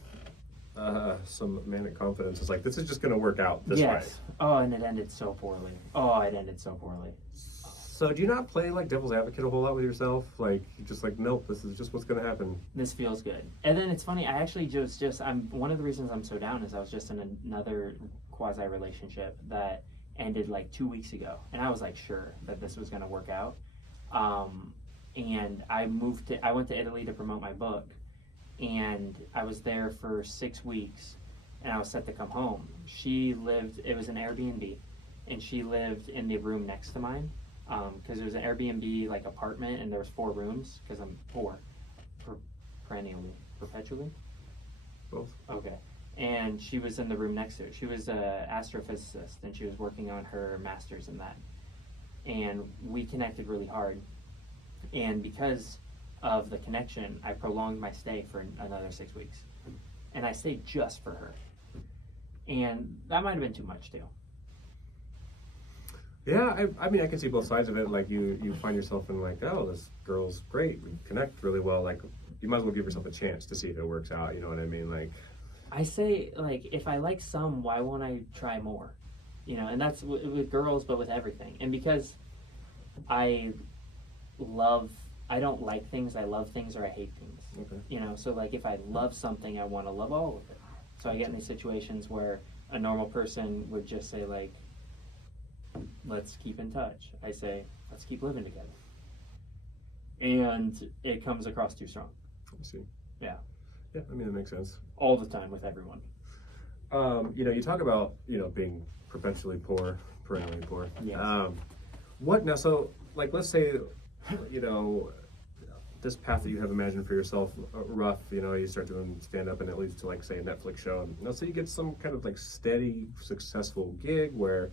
Manic Confidence. It's like, this is just going to work out this way. Oh, and it ended so poorly. Oh, it ended so poorly. So do you not play like devil's advocate a whole lot with yourself? Like, you're just like, nope, this is just what's going to happen. This feels good. And then it's funny, I actually I'm one of the reasons I'm so down is I was just in another quasi relationship that ended like 2 weeks ago, and I was like sure that this was going to work out. And I went to Italy to promote my book, and I was there for 6 weeks, and I was set to come home. It was an Airbnb, and she lived in the room next to mine, because it was an Airbnb like apartment, and there was 4 rooms, because I'm poor, perpetually? Both. Okay. And she was in the room next to it. She was a astrophysicist, and she was working on her master's in that. And we connected really hard. And because of the connection, I prolonged my stay for another 6 weeks. And I stayed just for her. And that might have been too much too. Yeah, I mean, I can see both sides of it. Like, you find yourself in like, oh, this girl's great. We connect really well. Like, you might as well give yourself a chance to see if it works out. You know what I mean? Like, I say, like, if I like some, why won't I try more? You know, and that's with girls, but with everything. And because I don't like things, I love things, or I hate things. okay. You know, so like if I love something, I want to love all of it. So I get in these situations where a normal person would just say like, let's keep in touch. I say, let's keep living together. And it comes across too strong. I see. Yeah. Yeah, I mean, that makes sense. All the time with everyone. You know, you talk about, you know, being perpetually poor, perennially poor. Yes. What now? So, like, let's say, you know, this path that you have imagined for yourself, rough. You know, you start doing stand up, and it leads to like, say, a Netflix show. And let's say you get some kind of like steady, successful gig where,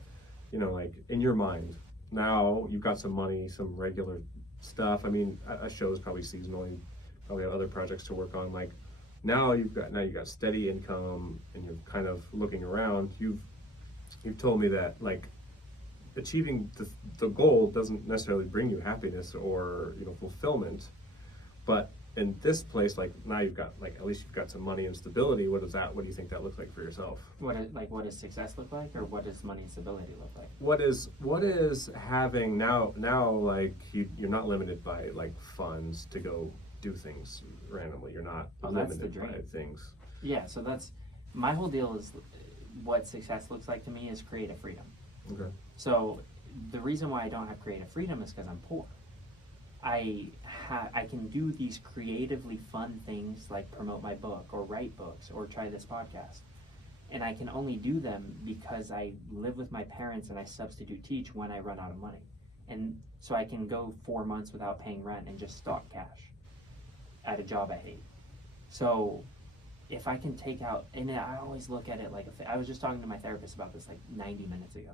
you know, like in your mind, now you've got some money, some regular stuff. I mean, a show is probably seasonal. You probably have other projects to work on. Like, now you've got steady income, and you're kind of looking around. You've told me that like achieving the goal doesn't necessarily bring you happiness or, you know, fulfillment, but in this place, like now you've got like at least you've got some money and stability. What do you think that looks like for yourself? What does success look like, or what does money and stability look like? What is having now like you're not limited by like funds to go do things randomly. You're not limited by things. Yeah, so that's my whole deal is what success looks like to me is creative freedom. Okay. So the reason why I don't have creative freedom is because I'm poor. I can do these creatively fun things like promote my book or write books or try this podcast. And I can only do them because I live with my parents and I substitute teach when I run out of money. And so I can go 4 months without paying rent and just stock cash at a job I hate. So if I can take out, and I always look at it like, I was just talking to my therapist about this like 90 minutes ago,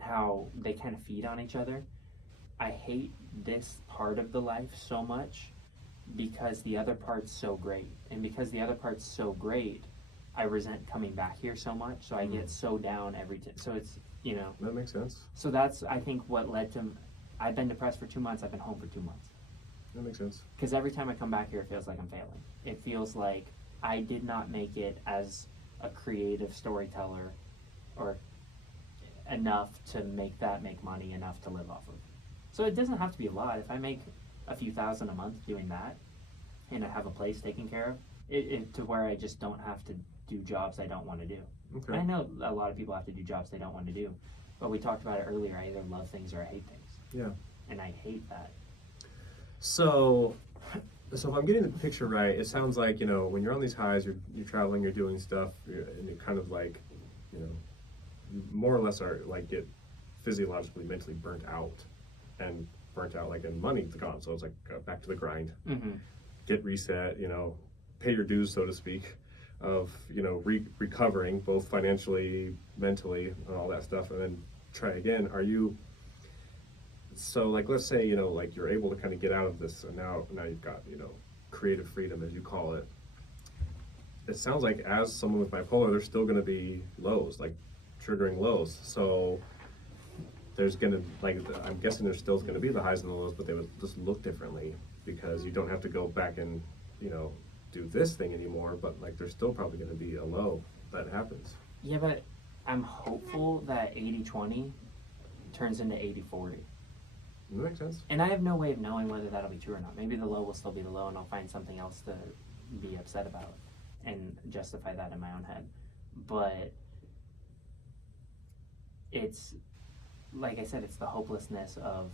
how they kind of feed on each other. I hate this part of the life so much because the other part's so great. And because the other part's so great, I resent coming back here so much. So I get so down every time. So it's, you know. That makes sense. So that's, I think, what led to, I've been depressed for 2 months. I've been home for 2 months. That makes sense. Because every time I come back here, it feels like I'm failing. It feels like I did not make it as a creative storyteller or enough to make money enough to live off of. So it doesn't have to be a lot. If I make a few thousand a month doing that and I have a place taken care of, it to where I just don't have to do jobs I don't want to do. Okay. I know a lot of people have to do jobs they don't want to do, but we talked about it earlier. I either love things or I hate things. Yeah. And I hate that. So if I'm getting the picture right, it sounds like, you know, when you're on these highs, you're traveling, you're doing stuff, and you're kind of like, you know, you more or less are like get physiologically, mentally burnt out, and burnt out like in money's gone. So it's like back to the grind, get reset, you know, pay your dues, so to speak, of, you know, recovering both financially, mentally, and all that stuff, and then try again. So like, let's say, you know, like you're able to kind of get out of this, and now you've got, you know, creative freedom, as you call it. It sounds like as someone with bipolar, there's still going to be lows, like triggering lows. So there's gonna, like, I'm guessing there's still gonna be the highs and the lows, but they would just look differently because you don't have to go back and, you know, do this thing anymore, but like there's still probably gonna be a low that happens. Yeah, but I'm hopeful that 80-20 turns into 80-40. That makes sense. And I have no way of knowing whether that'll be true or not. Maybe the low will still be the low and I'll find something else to be upset about and justify that in my own head. But it's, like I said, it's the hopelessness of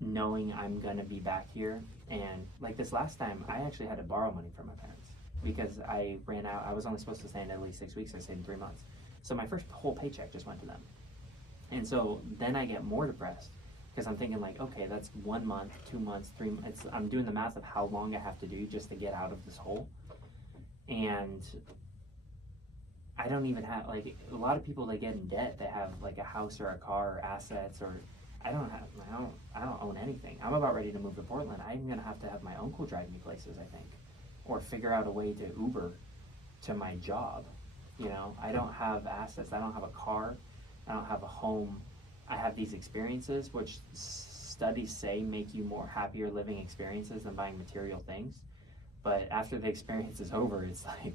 knowing I'm gonna be back here. And like this last time, I actually had to borrow money from my parents because I ran out. I was only supposed to stay in Italy 6 weeks. I stayed in 3 months. So my first whole paycheck just went to them. And so then I get more depressed because I'm thinking like, okay, that's 1 month, 2 months, 3 months. I'm doing the math of how long I have to do just to get out of this hole. And I don't even have, like, a lot of people that get in debt, they have like a house or a car or assets, or I don't own anything. I'm about ready to move to Portland. I'm gonna have to have my uncle drive me places, I think, or figure out a way to Uber to my job. You know, I don't have assets. I don't have a car. I don't have a home. I have these experiences, which studies say make you more happier living experiences than buying material things. But after the experience is over, it's like,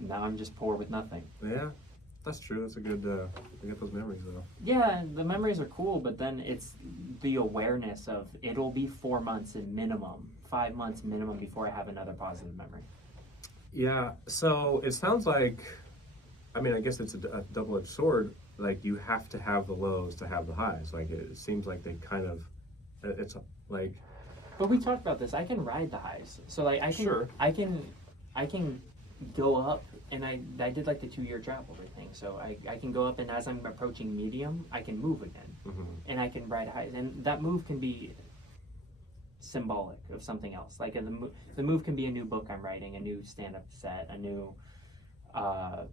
now I'm just poor with nothing. Yeah, that's true. That's a good, I get those memories though. Yeah, the memories are cool, but then it's the awareness of it'll be 4 months in minimum, 5 months minimum before I have another positive memory. Yeah, so it sounds like, I mean, I guess it's a double-edged sword. Like, you have to have the lows to have the highs. Like, it seems like they kind of, it's like. But we talked about this. I can ride the highs. So like I can, Sure. I can go up, and I did like the 2-year travel thing. So I can go up, and as I'm approaching medium, I can move again, and I can ride highs, and that move can be symbolic of something else. Like the move can be a new book I'm writing, a new stand-up set, a new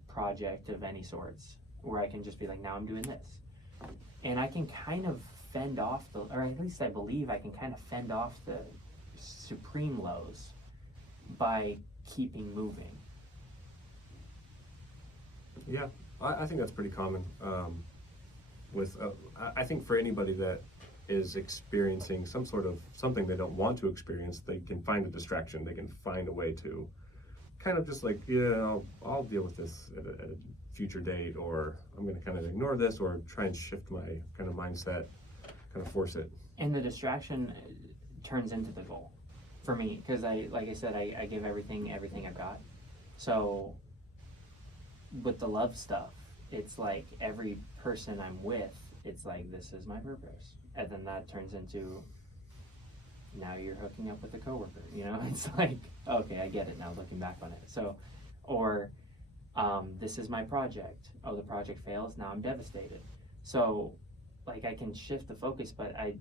project of any sorts, where I can just be like, now I'm doing this, and I can kind of fend off or at least I believe I can kind of fend off the supreme lows by keeping moving. Yeah, I think that's pretty common. I think for anybody that is experiencing some sort of something they don't want to experience, they can find a distraction. They can find a way to kind of just like, yeah, I'll deal with this at a future date, or I'm going to kind of ignore this, or try and shift my kind of mindset, kind of force it. And the distraction turns into the goal for me, because like I said, I give everything I've got. So with the love stuff, it's like every person I'm with, it's like, this is my purpose. And then that turns into, now you're hooking up with a coworker, you know? It's like, okay, I get it now looking back on it. So, or this is my project. Oh, the project fails, now I'm devastated. So like I can shift the focus, but I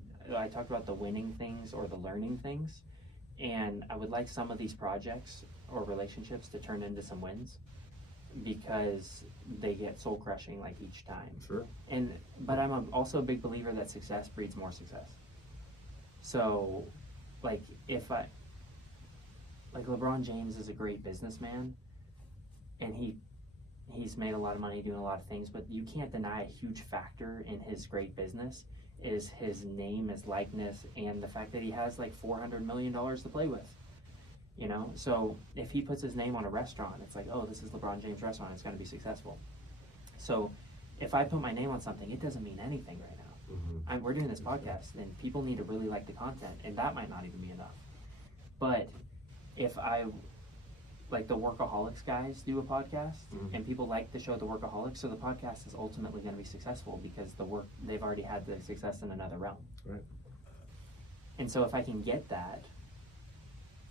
talked about the winning things or the learning things, and I would like some of these projects or relationships to turn into some wins, because they get soul crushing like each time. Sure. But I'm also a big believer that success breeds more success. So like LeBron James is a great businessman, and he's made a lot of money doing a lot of things, but you can't deny a huge factor in his great business is his name, his likeness, and the fact that he has like $400 million to play with. You know, so if he puts his name on a restaurant, it's like, oh, this is LeBron James restaurant, it's going to be successful. So if I put my name on something, it doesn't mean anything right now. We're doing this podcast, and people need to really like the content, and that might not even be enough. But if I, like the Workaholics guys do a podcast, and people like the show The Workaholics, so the podcast is ultimately going to be successful because they've already had the success in another realm. Right. And so if I can get that,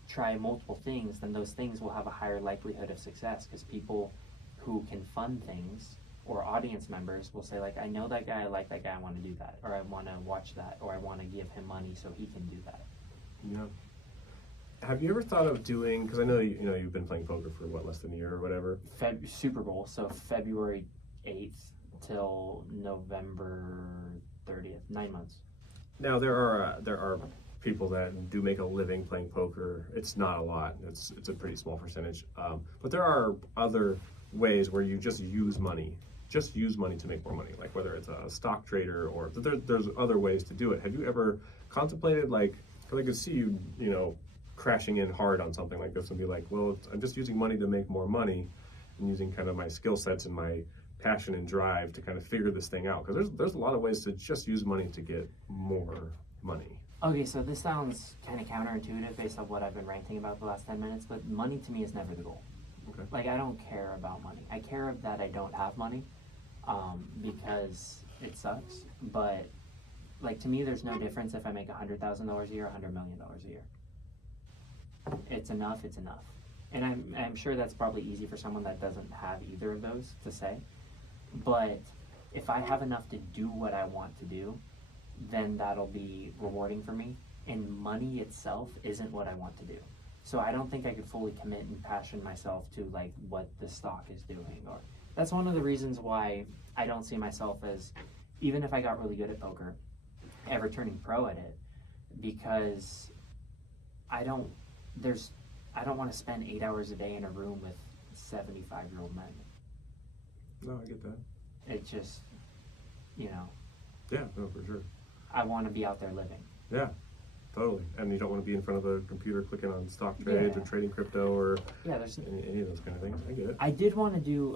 try multiple things, then those things will have a higher likelihood of success, because people who can fund things, or audience members, will say like, I know that guy, I like that guy, I want to do that, or I want to watch that, or I want to give him money so he can do that. Yeah. Have you ever thought of doing, because I know you've been playing poker for what, less than a year or whatever? Super Bowl, so February 8th till November 30th, 9 months. Now there are people that do make a living playing poker. It's not a lot. It's a pretty small percentage. But there are other ways where you just use money just use money to make more money, like whether it's a stock trader or there's other ways to do it. Have you ever contemplated, like, because I could see you, crashing in hard on something like this and be like, well, I'm just using money to make more money and using kind of my skill sets and my passion and drive to kind of figure this thing out, because there's a lot of ways to just use money to get more money. Okay, so this sounds kind of counterintuitive based on what I've been ranting about the last 10 minutes, but money to me is never the goal. Okay. Like, I don't care about money. I care that I don't have money, because it sucks. But, like, to me, there's no difference if I make $100,000 a year or $100 million a year. It's enough, it's enough. And I'm sure that's probably easy for someone that doesn't have either of those to say. But if I have enough to do what I want to do, then that'll be rewarding for me. And money itself isn't what I want to do. So I don't think I could fully commit and passion myself to like what the stock is doing. Or that's one of the reasons why I don't see myself as, even if I got really good at poker, ever turning pro at it, because I don't want to spend 8 hours a day in a room with 75-year-old men. No, I get that. It just, Yeah, no, for sure. I want to be out there living. Yeah, totally. And you don't want to be in front of a computer clicking on stock trades or trading crypto or there's any of those kind of things. I get it.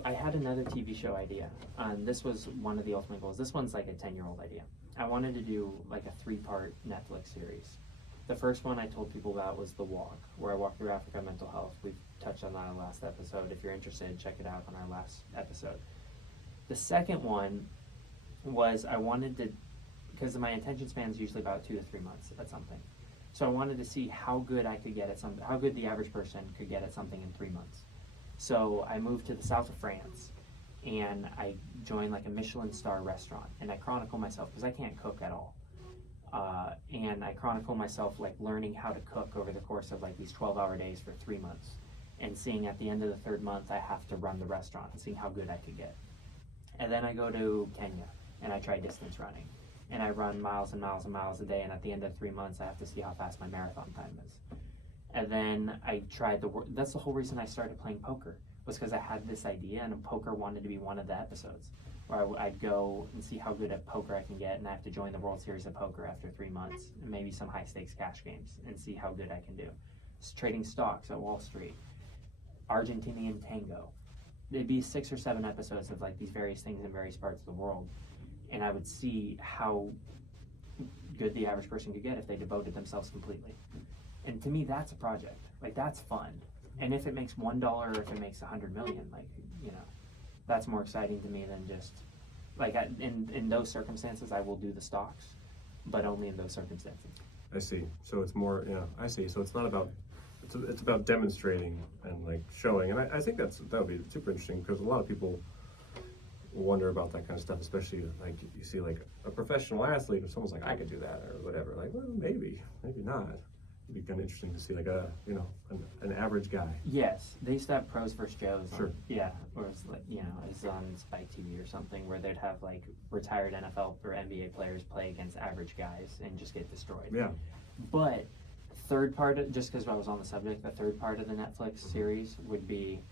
I had another TV show idea. This was one of the ultimate goals. This one's like a 10-year-old idea. I wanted to do like a 3-part Netflix series. The first one I told people about was The Walk, where I walk through Africa mental health. We've touched on that in our last episode. If you're interested, check it out on our last episode. The second one was I wanted to, because my attention span is usually about 2 to 3 months at something. So I wanted to see how good I could get at something, how good the average person could get at something in 3 months. So I moved to the south of France, and I joined like a Michelin star restaurant, and I chronicle myself, because I can't cook at all. And I chronicle myself like learning how to cook over the course of like these 12-hour days for 3 months, and seeing at the end of the third month I have to run the restaurant and seeing how good I could get. And then I go to Kenya and I try distance running, and I run miles and miles and miles a day, and at the end of 3 months I have to see how fast my marathon time is. And then I tried that's the whole reason I started playing poker, was because I had this idea, and poker wanted to be one of the episodes where I'd go and see how good at poker I can get, and I have to join the World Series of Poker after 3 months, and maybe some high stakes cash games, and see how good I can do. Trading stocks at Wall Street, Argentinian tango. It'd be 6 or 7 episodes of like these various things in various parts of the world, and I would see how good the average person could get if they devoted themselves completely. And to me, that's a project. Like, that's fun. And if it makes $1 or if it makes 100 million, like, that's more exciting to me than just like in those circumstances I will do the stocks, but only in those circumstances. I see. So it's more, I see. So it's not about, it's about demonstrating and like showing. And I think that would be super interesting, because a lot of people wonder about that kind of stuff, especially like you see like a professional athlete, or someone's like, I could do that or whatever. Like, well, maybe not. It'd be kind of interesting to see like an average guy. Yes, they used to have Pros vs. Joes. Sure. Or it's like, it's on Spike TV or something, where they'd have like retired NFL or NBA players play against average guys and just get destroyed. Yeah. But just because I was on the subject, the third part of the Netflix series would be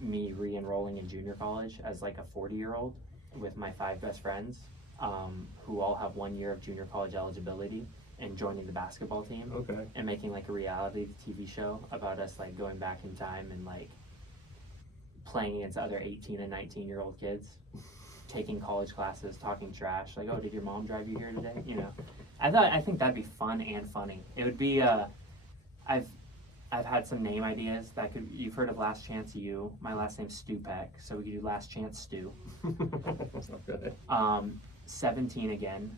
me re-enrolling in junior college as like a 40-year-old with my 5 best friends, who all have 1 year of junior college eligibility, and joining the basketball team. Okay. And making like a reality TV show about us like going back in time and like playing against other 18 and 19-year-old kids, taking college classes, talking trash, like, oh, did your mom drive you here today? I think that'd be fun and funny. It would be I've had some name ideas that you've heard of Last Chance U. My last name's Stupek, so we could do Last Chance Stu. Okay. 17 Again.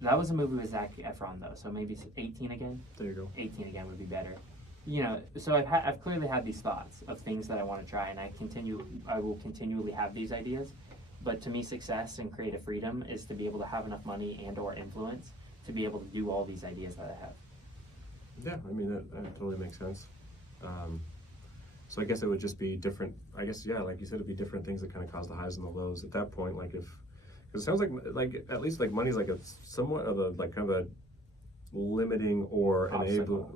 That was a movie with Zac Efron though, so maybe 18 Again. There you go. 18 Again would be better. So I've clearly had these thoughts of things that I want to try, and I will continually have these ideas. But to me, success and creative freedom is to be able to have enough money and or influence to be able to do all these ideas that I have. Yeah, I mean that totally makes sense. So I guess it would just be different. I guess like you said, it'd be different things that kind of cause the highs and the lows at that point. Like because it sounds like at least like money's like a somewhat of a like kind of a limiting or Obstacle.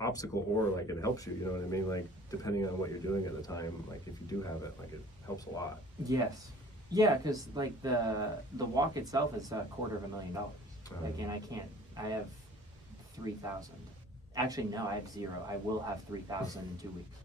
obstacle, or like it helps you, you know what I mean? Like depending on what you're doing at the time, like if you do have it, like it helps a lot. Yes. Yeah, because like the walk itself is $250,000. Like, and I have 3,000. Actually, no, I have 0. I will have 3,000 in 2 weeks.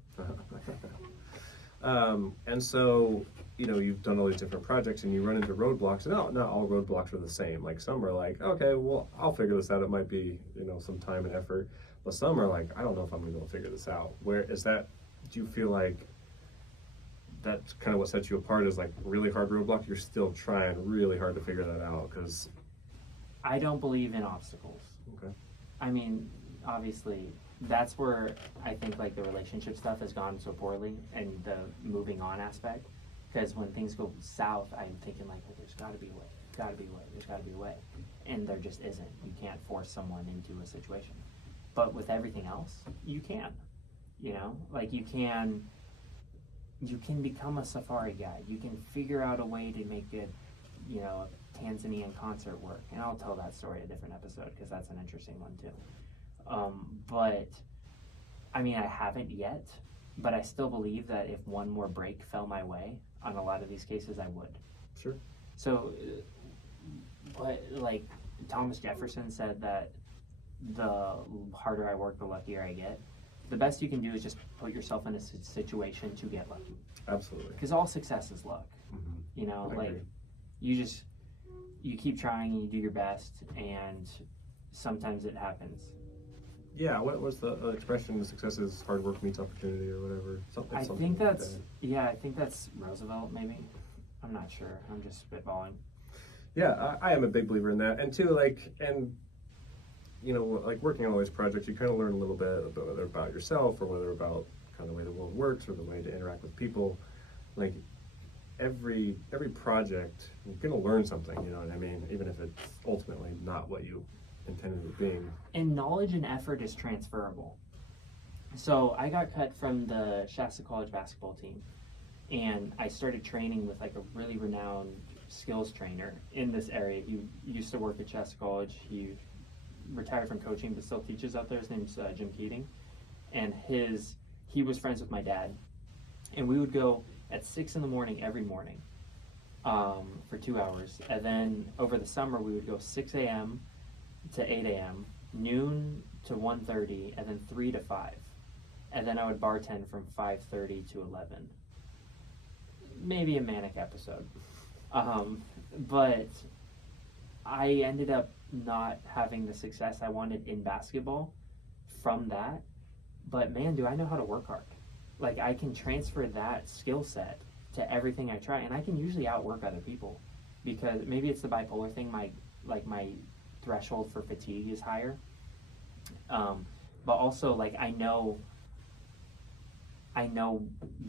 And so, you know, you've done all these different projects and you run into roadblocks, and not all roadblocks are the same. Like some are like, okay, well, I'll figure this out. It might be, you know, some time and effort, but some are like, I don't know if I'm gonna be able to figure this out. Where is that? Do you feel like that's kind of what sets you apart, is like really hard roadblock? You're still trying really hard to figure that out because I don't believe in obstacles. okay. I mean, obviously, that's where I think like the relationship stuff has gone so poorly, and the moving on aspect. Because when things go south, I'm thinking like, well, there's got to be a way, there's got to be a way, and there just isn't. You can't force someone into a situation, but with everything else, you can. You know, like you can become a safari guide. You can figure out a way to make it, you know, a Tanzanian concert work, and I'll tell that story a different episode because that's an interesting one too. But I mean, I haven't yet, but I still believe that if one more break fell my way on a lot of these cases, I would. Sure. So, but like Thomas Jefferson said that the harder I work, the luckier I get. The best you can do is just put yourself in a situation to get lucky. Absolutely. Because all success is luck. Mm-hmm. You know, I like agree. you keep trying and you do your best, and sometimes it happens. Yeah, what was the expression? Success is hard work meets opportunity, or whatever. I Something think like that's that. yeah. I think that's Roosevelt, maybe. I'm not sure. I'm just spitballing. Yeah, I am a big believer in that, and too, like, and you know, like working on all these projects, you kind of learn a little bit about, whether about yourself or whether about kind of the way the world works or the way to interact with people. Like every project, you're gonna learn something. You know what I mean? Even if it's ultimately not what you intended it being. And knowledge and effort is transferable. So I got cut from the Shasta College basketball team, and I started training with like a really renowned skills trainer in this area. He used to work at Shasta College. He retired from coaching but still teaches out there. His name's Jim Keating, and he was friends with my dad, and we would go at 6 a.m. every morning for 2 hours, and then over the summer we would go 6 a.m. to 8 a.m., noon to 1:30, and then 3 to 5, and then I would bartend from 5:30 to 11. Maybe a manic episode, but I ended up not having the success I wanted in basketball from that. But man, do I know how to work hard. Like I can transfer that skill set to everything I try, and I can usually outwork other people, because maybe it's the bipolar thing. My threshold for fatigue is higher, but also like I know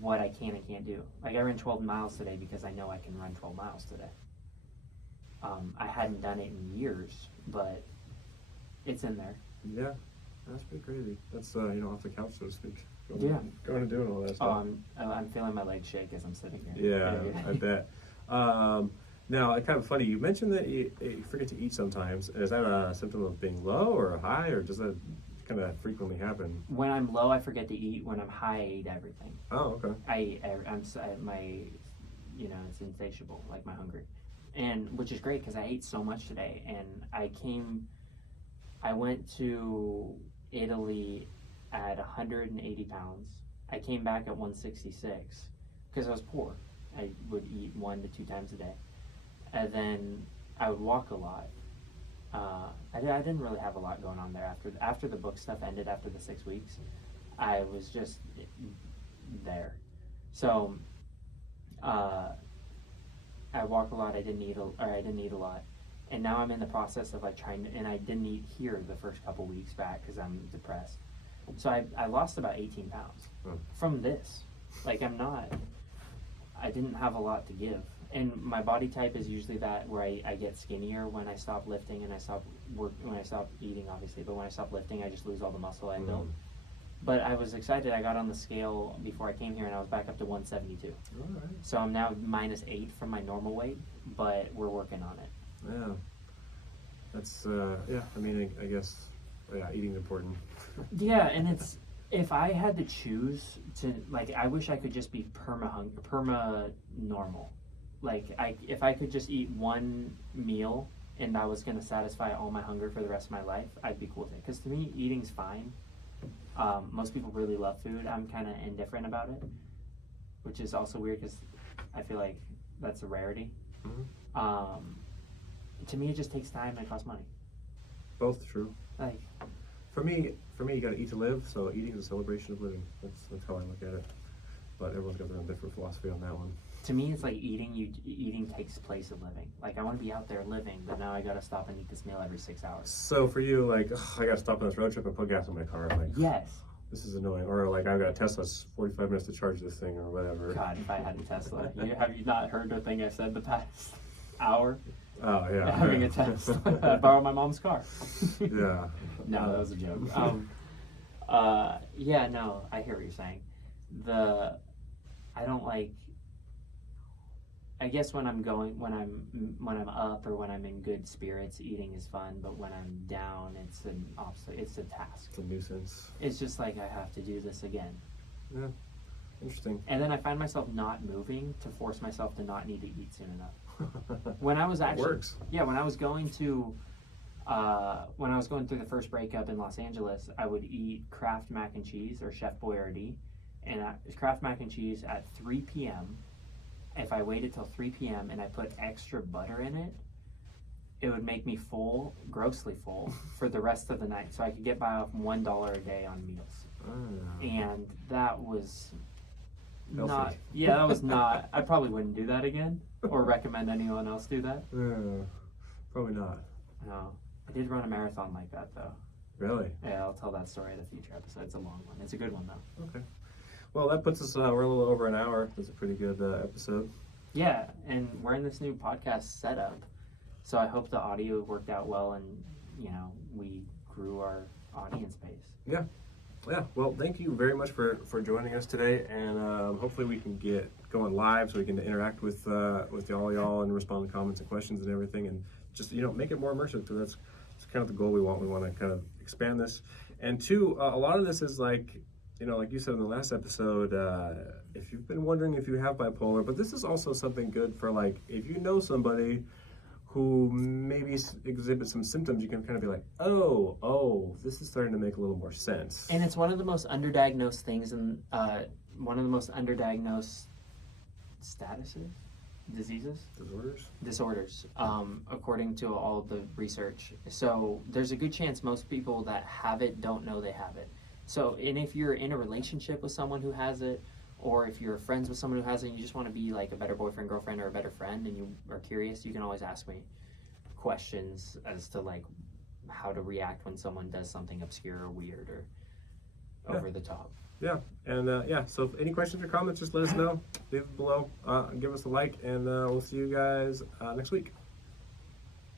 what I can and can't do. Like I ran 12 miles today because I know I can run 12 miles today. I hadn't done it in years, but it's in there. Yeah, that's pretty crazy. That's you know, off the couch, so to speak. Yeah. Going and doing all that stuff. I'm feeling my legs shake as I'm sitting here. Yeah, I bet. Now, it's kind of funny. You mentioned that you forget to eat sometimes. Is that a symptom of being low or high, or does that kind of frequently happen? When I'm low, I forget to eat. When I'm high, I eat everything. Oh, okay. It's insatiable, like my hunger, and which is great because I ate so much today. And I went to Italy at 180 pounds. I came back at 166 because I was poor. I would eat 1 to 2 times a day, and then I would walk a lot. I didn't really have a lot going on there after the book stuff ended after the 6 weeks. I was just there. So I walk a lot. I didn't eat a lot, and now I'm in the process of like trying to. And I didn't eat here the first couple weeks back because I'm depressed. So I lost about 18 pounds from this. Like I didn't have a lot to give. And my body type is usually that where I get skinnier when I stop lifting and when I stop eating, obviously. But when I stop lifting, I just lose all the muscle I built. But I was excited. I got on the scale before I came here, and I was back up to 172. All right. So I'm now -8 from my normal weight, but we're working on it. Yeah. That's, yeah, I mean, I guess Yeah, eating's important. Yeah, and it's, if I had to choose to, like, I wish I could just be perma normal. Like, if I could just eat one meal and that was going to satisfy all my hunger for the rest of my life, I'd be cool with it. Because to me, eating's fine. Most people really love food. I'm kind of indifferent about it, which is also weird because I feel like that's a rarity. Mm-hmm. To me, it just takes time and it costs money. Both true. Like, For me, you gotta eat to live, so eating is a celebration of living. That's how I look at it. But everyone's got their own different philosophy on that one. to me, it's like eating takes place of living. Like, I want to be out there living, but now I gotta stop and eat this meal every 6 hours. So for you, like, I gotta stop on this road trip and put gas in my car. Like, Yes. this is annoying. Or like, I've got a Tesla, it's 45 minutes to charge this thing or whatever. God, if I had a Tesla. Have you not heard the thing I said the past hour? Oh, yeah. Having a Tesla. I borrowed my mom's car. Yeah. No, that was a joke. Yeah, no, I hear what you're saying. I don't like, I guess when I'm up or when I'm in good spirits, eating is fun, but when I'm down, it's a task. It's a nuisance. It's just like, I have to do this again. Yeah. Interesting. And then I find myself not moving to force myself to not need to eat soon enough. When I was actually, It works. yeah, when I was going through the first breakup in Los Angeles, I would eat Kraft mac and cheese or Chef Boyardee, and Kraft mac and cheese at 3 p.m. If I waited till 3 p.m. and I put extra butter in it, it would make me full, grossly full, for the rest of the night. So I could get by off $1 a day on meals. And that was Healthy. that was not, I probably wouldn't do that again or recommend anyone else do that. Probably not. No. I did run a marathon like that though. Really? Yeah, I'll tell that story in a future episode. It's a long one. It's a good one though. Okay. Well, that puts us, we're a little over an hour. That's a pretty good episode. Yeah, and we're in this new podcast setup. So I hope the audio worked out well and, we grew our audience base. Yeah. Well, thank you very much for joining us today, and hopefully we can get going live so we can interact with y'all and respond to comments and questions and everything, and just make it more immersive, because that's kind of the goal we want. We want to kind of expand this, and two, a lot of this is like like you said in the last episode, if you've been wondering if you have bipolar, but this is also something good for, like, if you know somebody who maybe exhibits some symptoms, you can kind of be like, oh, this is starting to make a little more sense. And it's one of the most underdiagnosed things, and one of the most underdiagnosed disorders, according to all the research. So there's a good chance most people that have it don't know they have it. So, and if you're in a relationship with someone who has it, or if you're friends with someone who has it and you just want to be like a better boyfriend, girlfriend, or a better friend, and you are curious, you can always ask me questions as to like how to react when someone does something obscure or weird or over the top. Yeah, and so if any questions or comments, just let us know. Leave it below. Give us a like, and we'll see you guys next week.